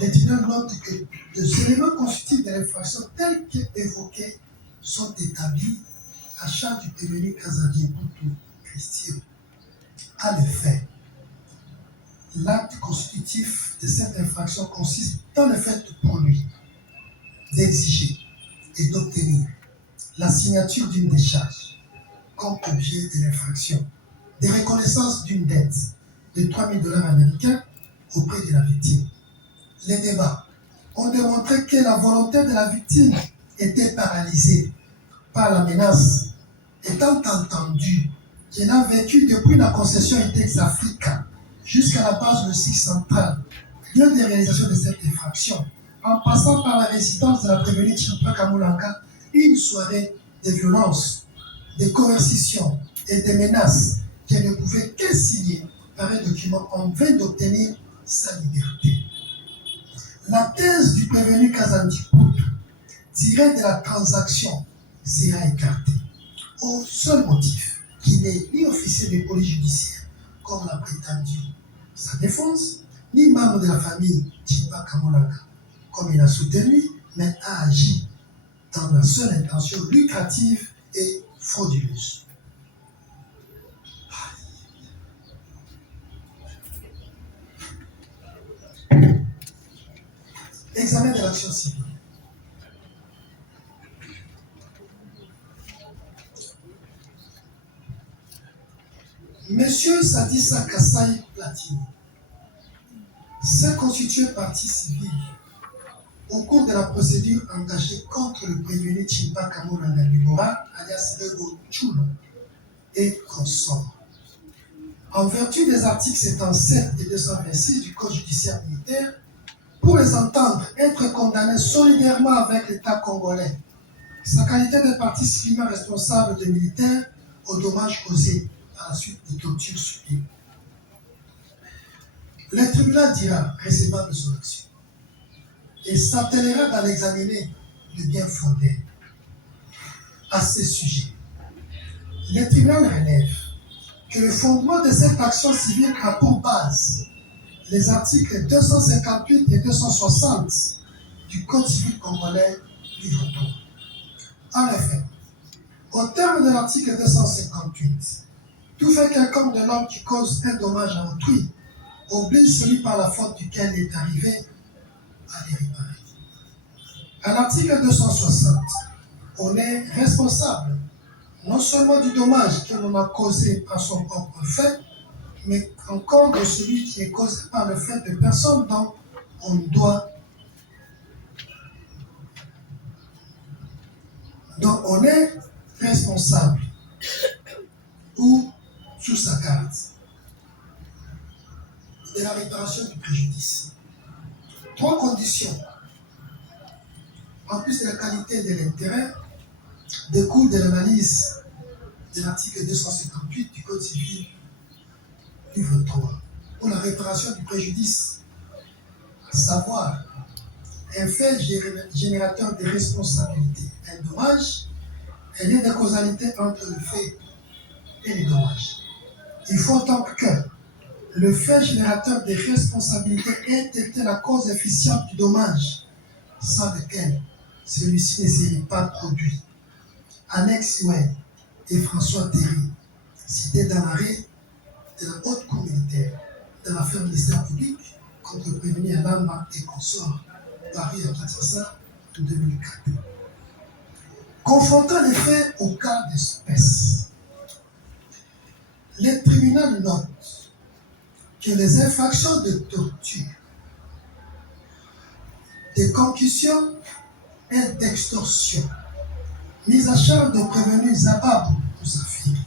les tribunaux notent que les éléments constitutifs de l'infraction tels qu'évoqués sont établis à charge du prévenu Kazadi Boutou Christian. À l'effet, l'acte constitutif de cette infraction consiste dans le fait pour lui d'exiger et d'obtenir la signature d'une décharge comme objet de l'infraction, des reconnaissances d'une dette de 3 000 $ américains auprès de la victime. Les débats ont démontré que la volonté de la victime était paralysée par la menace, étant entendu qu'elle a vécu depuis la concession Intex Africa jusqu'à la base logistique centrale, lieu de réalisation de cette infraction, en passant par la résidence de la prévenue Chimpa Kamulanga, une soirée de violence, de coercition et de menaces qu'elle ne pouvait que signer par un document en vain d'obtenir sa liberté. La thèse du prévenu Kazadi Boutou, tirée de la transaction, sera écartée au seul motif qu'il n'est ni officier de police judiciaire, comme l'a prétendu sa défense, ni membre de la famille Chimpa Kamulanga, comme il a soutenu, mais a agi dans la seule intention lucrative et frauduleuse. Examen de l'action civile. Monsieur Sadissa Kassaï Platini s'est constitué partie civile au cours de la procédure engagée contre le prévenu Chimpa Kamulanga Libora, alias Rego Chulo, et consort. En vertu des articles 77 et 226 du Code judiciaire militaire, pour les entendre être condamnés solidairement avec l'État congolais, sa qualité de partie civilement responsable de militaires aux dommages causés à la suite de tortures subies. Le tribunal dira recevable de son action et s'attellera dans l'examiner le bien fondé. À ce sujet, le tribunal relève que le fondement de cette action civile a pour base les articles 258 et 260 du Code civil congolais, livre 3. En effet, au terme de l'article 258, tout fait quelconque de l'homme qui cause un dommage à autrui oblige celui par la faute duquel il est arrivé à les réparer. À l'article 260, on est responsable non seulement du dommage que l'on a causé par son propre fait, mais encore de celui qui est causé par le fait de personnes dont on est responsable ou sous sa carte de la réparation du préjudice. 3 conditions, en plus de la qualité de l'intérêt, découlent de l'analyse de l'article 258 du Code civil, livre 3, pour la réparation du préjudice, à savoir un fait générateur de responsabilité, un dommage, un lien de causalité entre le fait et les dommages. Il faut donc que le fait générateur de responsabilité ait été la cause efficiente du dommage, sans lequel celui-ci ne serait pas produit. Annexe Web et François Théry, cité dans l'arrêt de la haute cour militaire de l'affaire ministère public contre le prévenu Alamba et consorts, paru à Kinshasa en 2004. Confrontant les faits au cas d'espèce, le tribunal note que les infractions de torture, de concussion et d'extorsion mises à charge de prévenu Zababou Moussafiri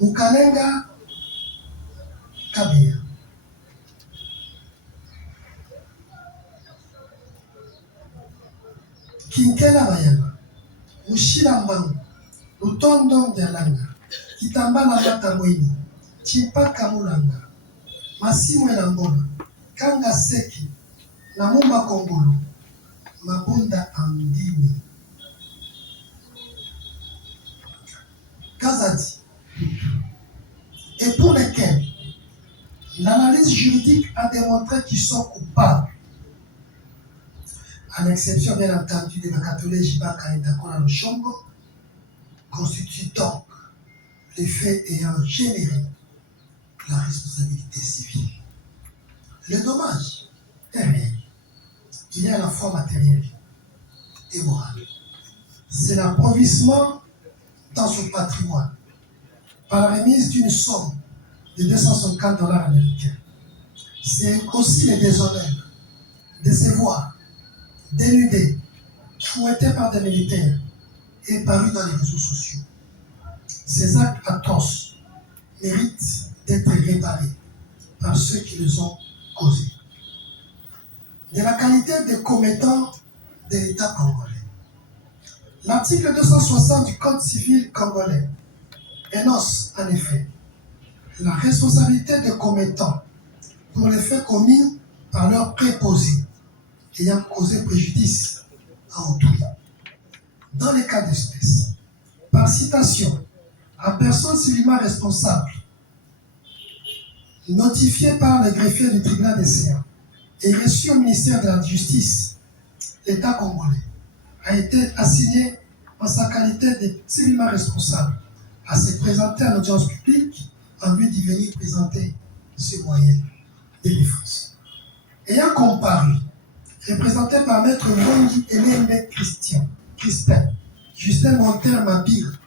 Mukalenga Kabia Kinkela Bayana Mushila Mbangu Lutondo Ndialanga Kitambala Matamweni Chimpa Kamulanga Massimo Elangona Kanga Seki Namumba Kongolo Mabunda Andini Kazadi et pour lesquels l'analyse juridique a démontré qu'ils sont coupables, à l'exception bien entendu de Makatole Jibaka et Dakona Lushongo, constituent donc les faits ayant généré la responsabilité civile. Le dommage est réel. Il est à la fois matériel et moral. C'est l'appauvrissement dans son patrimoine par la remise d'une somme de $250 américains. C'est aussi le déshonneur de se voir dénudé, fouetté par des militaires et paru dans les réseaux sociaux. Ces actes atroces méritent d'être réparés par ceux qui les ont causés. De la qualité des commettants de l'État congolais. L'article 260 du Code civil congolais énonce en effet la responsabilité des commettants pour les faits commis par leurs préposés ayant causé préjudice à autrui. Dans les cas d'espèce, par citation à personne civilement responsable, notifiée par le greffier du tribunal des séances et reçue au ministère de la Justice, l'État congolais a été assigné en sa qualité de civilement responsable à se présenter à l'audience publique en vue d'y venir présenter ce moyen de défense. Ayant comparu, représenté par Maître Mongi Enembe Crispin, Justin Monter Mabir,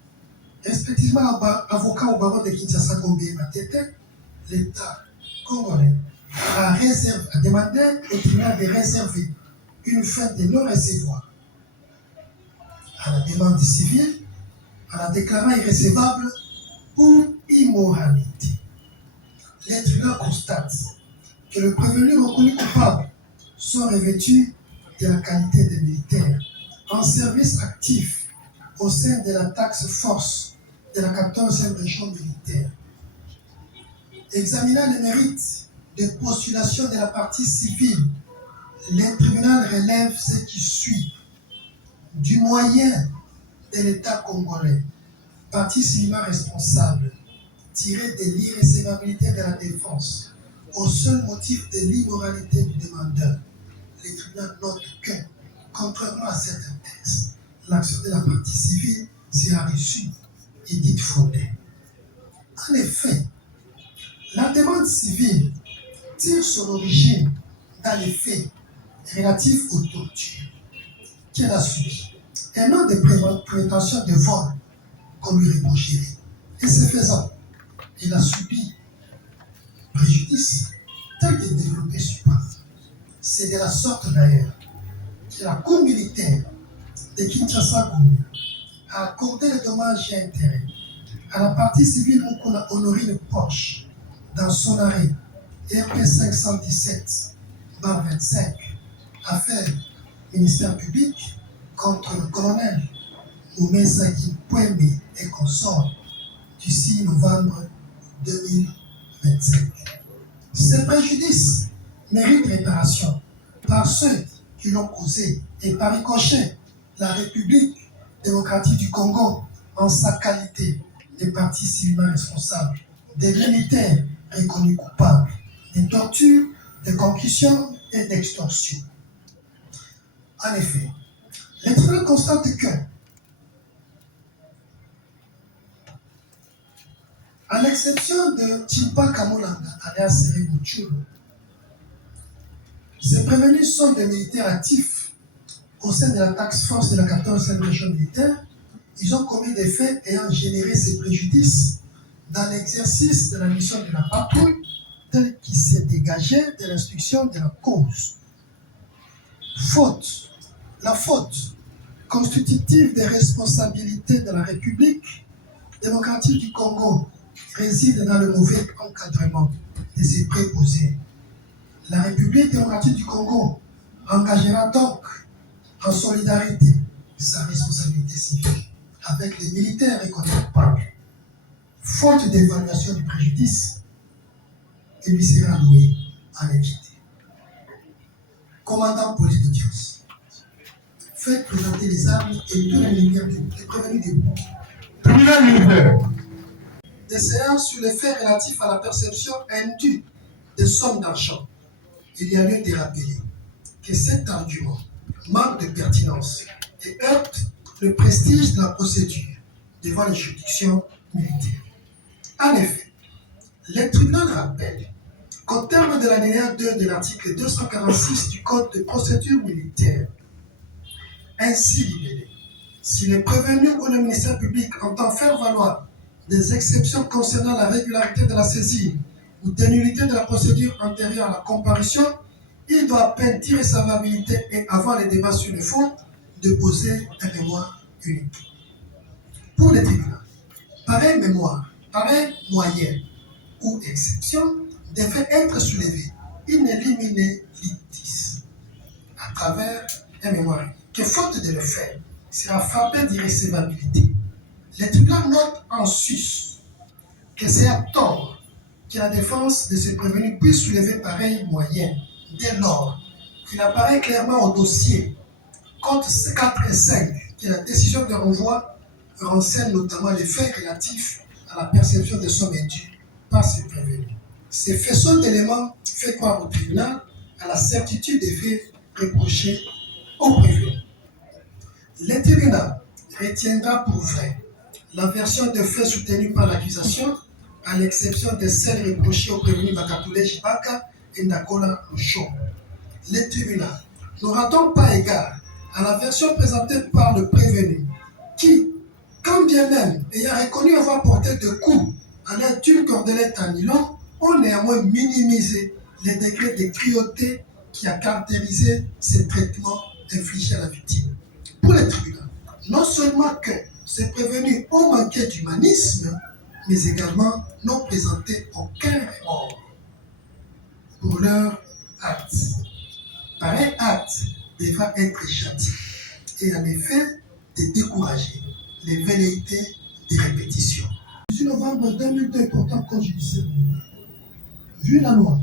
respectivement avocat au barreau de Kinshasa Gombe et Matete, l'État congolais a demandé au tribunal de réserver une fin de non-recevoir à la demande civile en la déclarant irrécevable pour immoralité. Le tribunal constate que le prévenu reconnu coupable sont revêtus de la qualité de militaire en service actif au sein de la taxe force de la 14e région militaire. Examinant les mérites de postulation de la partie civile, le tribunal relève ce qui suit. Du moyen de l'État congolais, partie civilement responsable, tiré de l'irrécevabilité de la défense, au seul motif de l'immoralité du demandeur, le tribunal note que, contrairement à certains textes, l'action de la partie civile sera reçue et dite fondée. En effet, la demande civile tire son origine dans les faits relatifs aux tortures qu'elle a subies, et non des prétentions de vol qu'on lui reprocherait. Et ce faisant, il a subi préjudice tel que développé sur-par. C'est de la sorte d'ailleurs que la Cour militaire de Kinshasa Gombe a accordé les dommages et intérêts à la partie civile Mukuna Honorine Poche dans son arrêt RP 517/25, affaire ministère public contre le colonel Oumesaki Pouemé et consort du 6 novembre 2025. Ces préjudices méritent réparation par ceux qui l'ont causé et par ricochet la République démocratique du Congo en sa qualité de partie civilement responsable, des militaires reconnus coupables, des tortures, de concussions et d'extorsion. En effet, le tribunal constate que, à l'exception de Chimpa Kamulanga, alias Rebo Chulo, ces prévenus sont des militaires actifs au sein de la taxe force de la 14e région militaire. Ils ont commis des faits ayant généré ces préjudices dans l'exercice de la mission de la patrouille telle qui s'est dégagée de l'instruction de la cause. La faute constitutive des responsabilités de la République démocratique du Congo réside dans le mauvais encadrement de ses préposés. La République démocratique du Congo engagera donc en solidarité sa responsabilité civile avec les militaires reconnus coupables. Faute d'évaluation du préjudice, il lui sera alloué en équité. Commandant police d'audience, faites présenter les armes et tous les lumières des prévenus debout. Tribunal militaire, des séances sur les faits relatifs à la perception indue des sommes d'argent, il y a lieu de rappeler que cet argument manque de pertinence et heurte le prestige de la procédure devant les juridictions militaires. En effet, le tribunal rappelle qu'au terme de l'alinéa 2 de l'article 246 du Code de procédure militaire, ainsi libellé, si le prévenu ou le ministère public entend faire valoir des exceptions concernant la régularité de la saisine ou des nullités de la procédure antérieure à la comparution, il doit à peine tirer sa valabilité et avoir les débats sur le fond, déposer un mémoire unique. Pour les tribunaux, pareil mémoire, pareil moyen ou exception devrait être soulevé in elimine litis à travers un mémoire unique, que faute de le faire, sera frappé d'irrécevabilité. Le tribunal note en sus que c'est à tort que la défense de ce prévenu puisse soulever pareil moyen dès lors qu'il apparaît clairement au dossier compte 4 et 5 que la décision de renvoi renseigne notamment les faits relatifs à la perception des sommes indues par ce prévenu. Ces faisceaux d'éléments fait croire au tribunal à la certitude des faits reprochés au prévenu. Le tribunal retiendra pour vrai la version de faits soutenue par l'accusation, à l'exception de celles reprochées au prévenu Bakatoulé Jibaka et Ndakola Luchon. Le tribunal n'aura donc pas égard à la version présentée par le prévenu, qui, quand bien même ayant reconnu avoir porté de coups à l'aide d'une cordelette à nylon, ont néanmoins minimisé les degrés de cruauté qui a caractérisé ces traitements infligés à la victime. Pour le tribunal, non seulement que ces prévenus ont manqué d'humanisme, mais également n'ont présenté aucun remords pour leur acte. Pareil acte devra être châtié et en effet de décourager les velléités de répétition. Le 18 novembre 2002 portant code judiciaire, vu la loi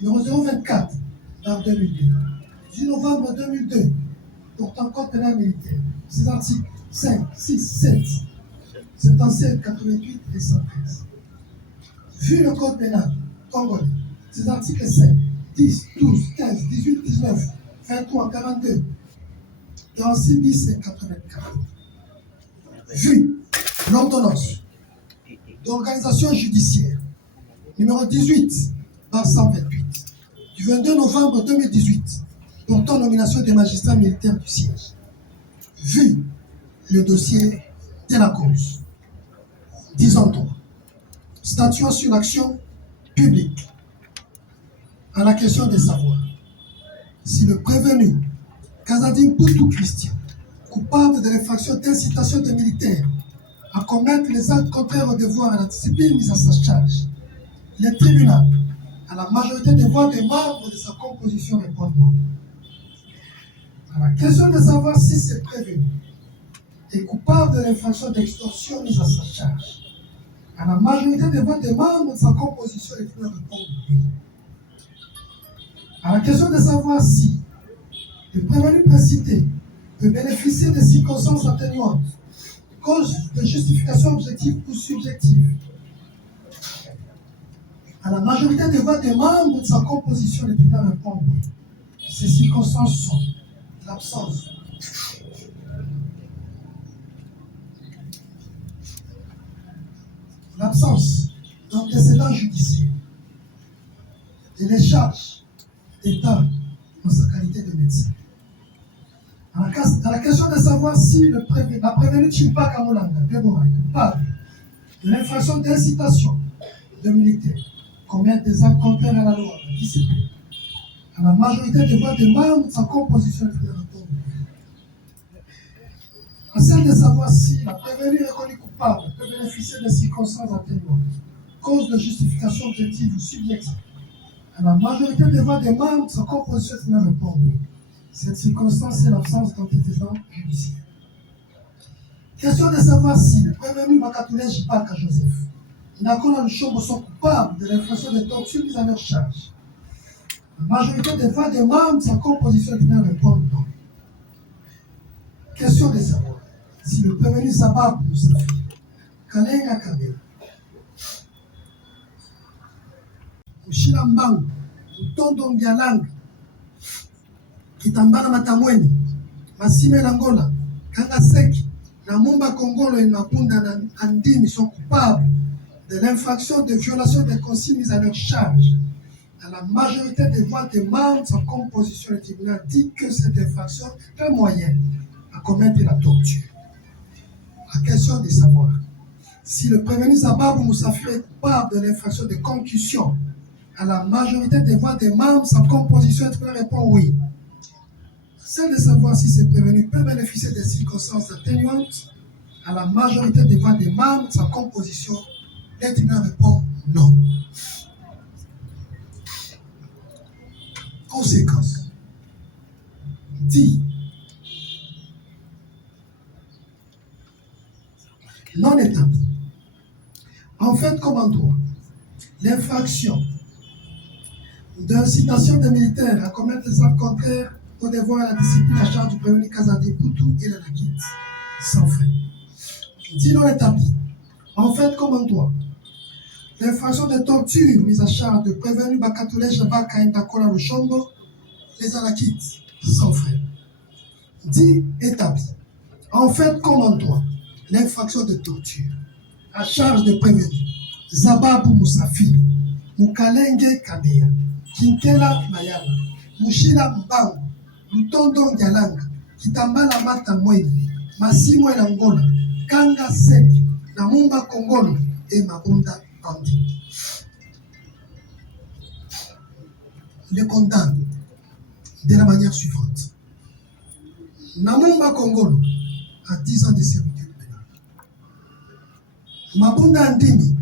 numéro 024 par 2002, 18 novembre 2002 portant code pénal militaire, ces articles 5, 6, 7, 77, 88 et 113. Vu le code pénal congolais, ces articles 5, 10, 12, 15, 18, 19, 23, 42, 46 bis et 84. Vu l'ordonnance d'organisation judiciaire numéro 18 par 128 du 22 novembre 2018 portant nomination des magistrats militaires du siège. Vu le dossier de la cause, disons donc, statuant sur l'action publique à la question de savoir si le prévenu Kazadine Poutou Christian, coupable de l'infraction d'incitation des militaires à commettre les actes contraires au devoir et à la discipline mise à sa charge, le tribunal, à la majorité des voix des membres de sa composition, répond non. À la question de savoir si ce prévenu est coupable de l'infraction d'extorsion mise à sa charge, à la majorité des voix des membres de sa composition, le tribunal répond oui. À la question de savoir si le prévenu précité peut bénéficier des circonstances atténuantes, cause de justification objective ou subjective, à la majorité des voix des membres de sa composition, le tribunal répond oui. Ces circonstances sont l'absence d'antécédents judiciaires et les charges d'État dans sa qualité de médecin. À la question de savoir si la prévenue Chimpa Kamulanga, Deborah, est coupable de l'infraction d'incitation de militaires, commettre des actes contraires à la loi, à la discipline, à la majorité des voix des membres de sa composition, à celle de savoir si la prévenue reconnue coupable peut bénéficier des circonstances atténuantes, cause de justification objective ou subjective, à la majorité des voix des membres de sa composition, répond oui. Cette circonstance, c'est l'absence d'antécédents judiciaires. Question de savoir si le prévenu Bakatoulé Jibaka Joseph et Ndakola Luchon sont coupables de l'infraction de torture mise à leur charge. La majorité des voix des membres de sa composition finale répondent non. Question de savoir si le prévenu Sabab Moussafi, Kalenga Kabila Mushila Mbangu, Tondo Ngialanga, Kitambana Matamweni, Masime Langola, Kanga Seki, Namumba Kongolo et Mapunda Andimi sont coupables de l'infraction de violation des consignes mises à leur charge. À la majorité des voix des membres, sa composition, le tribunal dit que cette infraction est moyenne à commettre la torture. La question de savoir si le prévenu Zababou Moussafir est coupable de l'infraction de concussion. À la majorité des voix des membres, sa composition, le tribunal répond oui. Celle de savoir si ce prévenu peut bénéficier des circonstances atténuantes. À la majorité des voix des membres, sa composition, le tribunal répond non. Conséquence. Dit. Non établi. En fait, comme en droit, l'infraction d'incitation des militaires à commettre les actes contraires au devoir et à la discipline à charge du prévenu Kazadi Poutou et la Nakit, sans frais. Dit non établi. En fait, comme en droit, l'infraction de torture mise à charge de prévenu Bakatoulé Jabaka Ndakola Lushombo, les Anakit, sans frais. Dit établi. En fait, comme en droit, l'infraction de torture à charge de prévenu Zababou Moussafi, Mukalenge Kabeya, Kinkela Mayala, Mushila Mbangu, Lutondo Ngialanga, Kitambala Mata Mweni, Masimo Langola, Kanga Seki, Namumba Kongolo et Mabunda Kandi. Le condamne de la manière suivante. Namumba Kongolo a 10 ans de servitude pénale. Mabunda Ndimi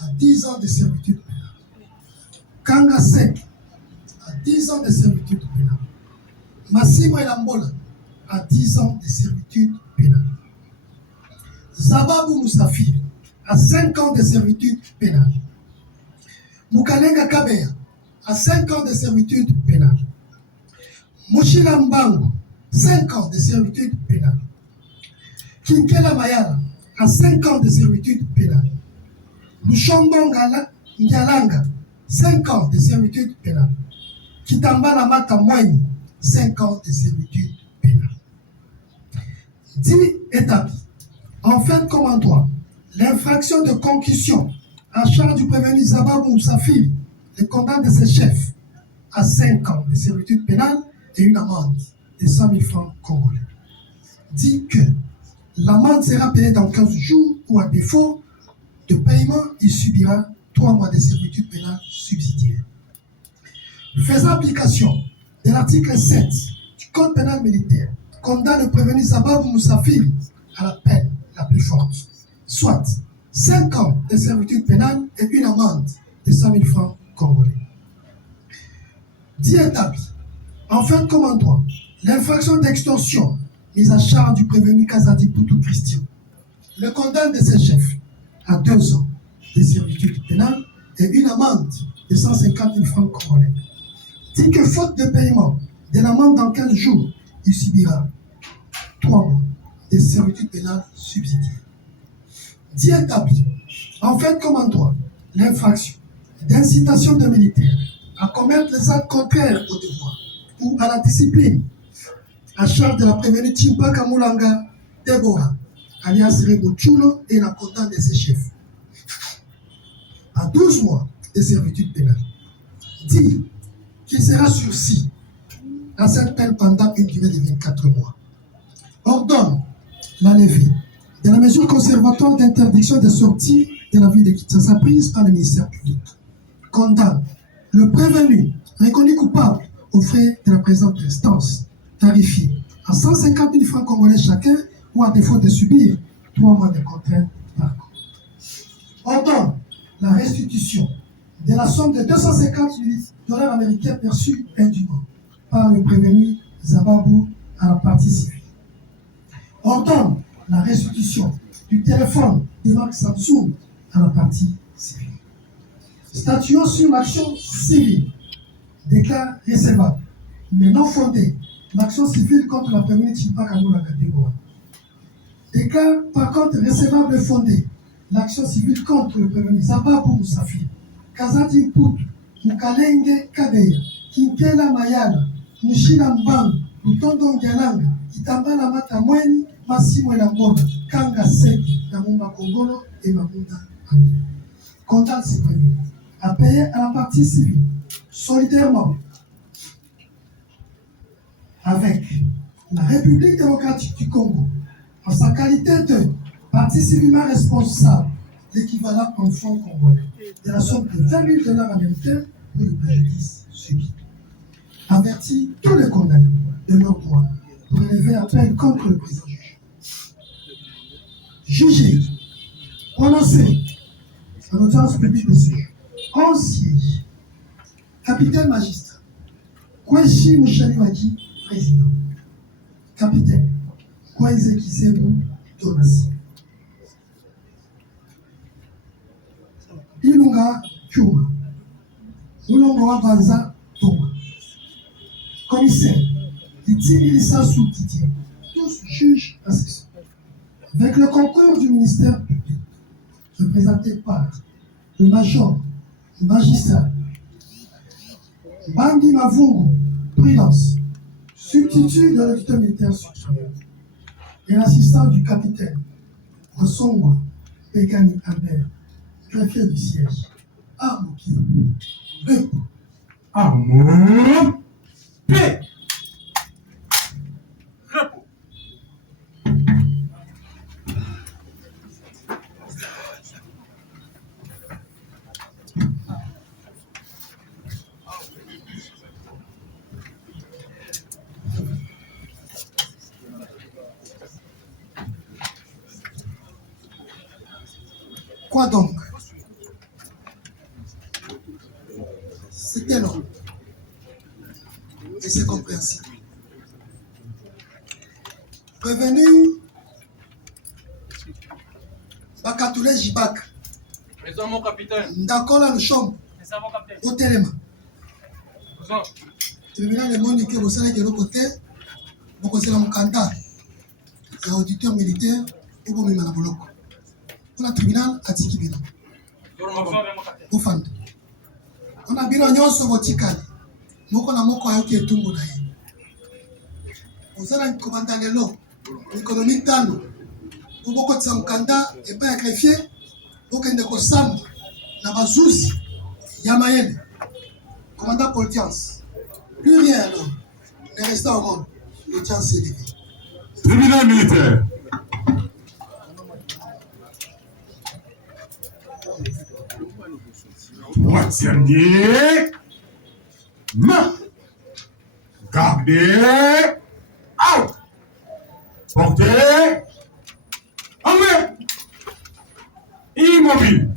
a 10 ans de servitude pénale. Kanga Sek a 10 ans de servitude pénale. Massimo Elambola a 10 ans de servitude pénale. Zababou Moussafi a 5 ans de servitude pénale. Mukalenga Kabeya a 5 ans de servitude pénale. Mushila Mbangu, 5 ans de servitude pénale. Kinkela Mayala a 5 ans de servitude pénale. Lushombo Ngialanga, 5 ans de servitude pénale. Kitambala Mata Mweni, 5 ans de servitude pénale. Dit établi. En fait, comme en droit, l'infraction de concussion à charge du prévenu Zababou Moussafir, le condamne de ses chefs à 5 ans de servitude pénale et une amende de 100 000 francs congolais. Dit que l'amende sera payée dans 15 jours ou à défaut de paiement, il subira 3 mois de servitude pénale subsidiaire. Faisant application de l'article 7 du Code pénal militaire, condamne le prévenu Zababou Moussafir à la peine la plus forte, soit 5 ans de servitude pénale et une amende de 100 000 francs congolais. Dit établi, enfin comme en droit, l'infraction d'extorsion mise à charge du prévenu Kazadi Poutou Christian le condamne de ses chefs à 2 ans de servitude pénale et une amende de 150 000 francs congolais. Dit que faute de paiement de l'amende dans 15 jours, il subira 3 mois de servitude pénale subsidiaire. Dit établi, en fait comme en droit, l'infraction d'incitation de militaires à commettre les actes contraires au devoir ou à la discipline à charge de la prévenue Timpaka Moulanga Deborah, alias Rebo Chulo, et la condamne de ses chefs à 12 mois de servitude pénale. Dit qu'il sera sursis à cette peine pendant une durée de 24 mois. Ordonne la levée de la mesure conservatoire d'interdiction de sortie de la ville de Kinshasa prise par le ministère public. Condamne le prévenu reconnu coupable aux frais de la présente instance, tarifié à 150 000 francs congolais chacun ou à défaut de subir 3 mois de contrainte par contre. Ordonne la restitution de la somme de 250 000 $ américains perçus indûment par le prévenu Zababou à la partie civile. Ordonne la restitution du téléphone de marque Samsung à la partie civile. Statuant sur l'action civile, déclare recevable, mais non fondée, l'action civile contre la prévenue Timpaka Moulanga Deborah. Déclare par contre recevable et fondée, l'action civile contre le prévenu Zababou Moussafi, Kazadi Poutou Mukalenge Kabeya, Kinkela Mayala, Mushina Mbangu, Lutondo Ngialanga, Kitambala Mata Mweni, Massimo Elambona, Kanga Seki, Namumba Kongolo et Mamunda Andi. Contact s'est prévu à payer à la partie civile, solidairement, avec la République démocratique du Congo, en sa qualité de partie civilement responsable, l'équivalent en fonds congolais, de la somme de 20 000 $ américains pour le préjudice subi. Avertit tous les condamnés de leur droit pour élever appel contre le président juge. Jugé, prononcé en audience publique de ce en siège, capitaine magistrat, Kweshi Mouchaliwaki, président, capitaine, Kweze Kisebu, Donasi, Ilunga Kyuma, Mulongo Banza Toma, commissaire, Litini Lissassou Didier, tous juges assesseurs, avec le concours du ministère public, représenté par le major, le magistrat, Bambi Mavungu, prudence, substitut de l'auditeur militaire supérieur, et l'assistant du capitaine, Ressongwa, Pekani Albert, greffier du siège, Amoki, Bepo, Amour, paix. Quoi donc? C'était long. Et c'est compréhensible. Prévenu, Bakatoulé Jibak. Présent, mon capitaine. D'accord, là, nous sommes. Présent, mon capitaine. Au téléma. Présent. Tribunal de monde qui est au sein de l'autre côté. Vous connaissez mon candidat. Et auditeur militaire. Ou vous m'avez dit. On a tribunal à Tikibino. Au fan. On a bien nyonso botikali. Moko na moko ayoki etumbu na ye. Ozala komanda lelo. L'économie tano. Boko tsa mukanda et pas greffier. Okende ko samba na bazuzi ya mayele. Commandant Paul-Tiance. Plus rien alors. Ne reste au monde. L'audience est levée. Tribunal militaire. Poitiers, main, gardez, out, portez, en main, immobile.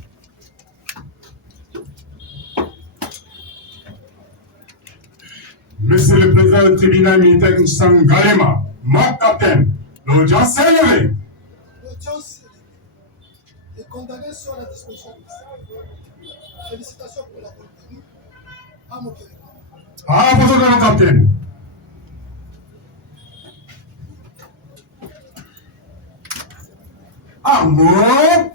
Monsieur le président du tribunal militaire Sangalema, ma capitaine, l'audience est levée. L'audience est levée. Les condamnés sont à la disposition du félicitations pour la condamnée. À mon cœur. Ah, votre grand capitaine. Amour,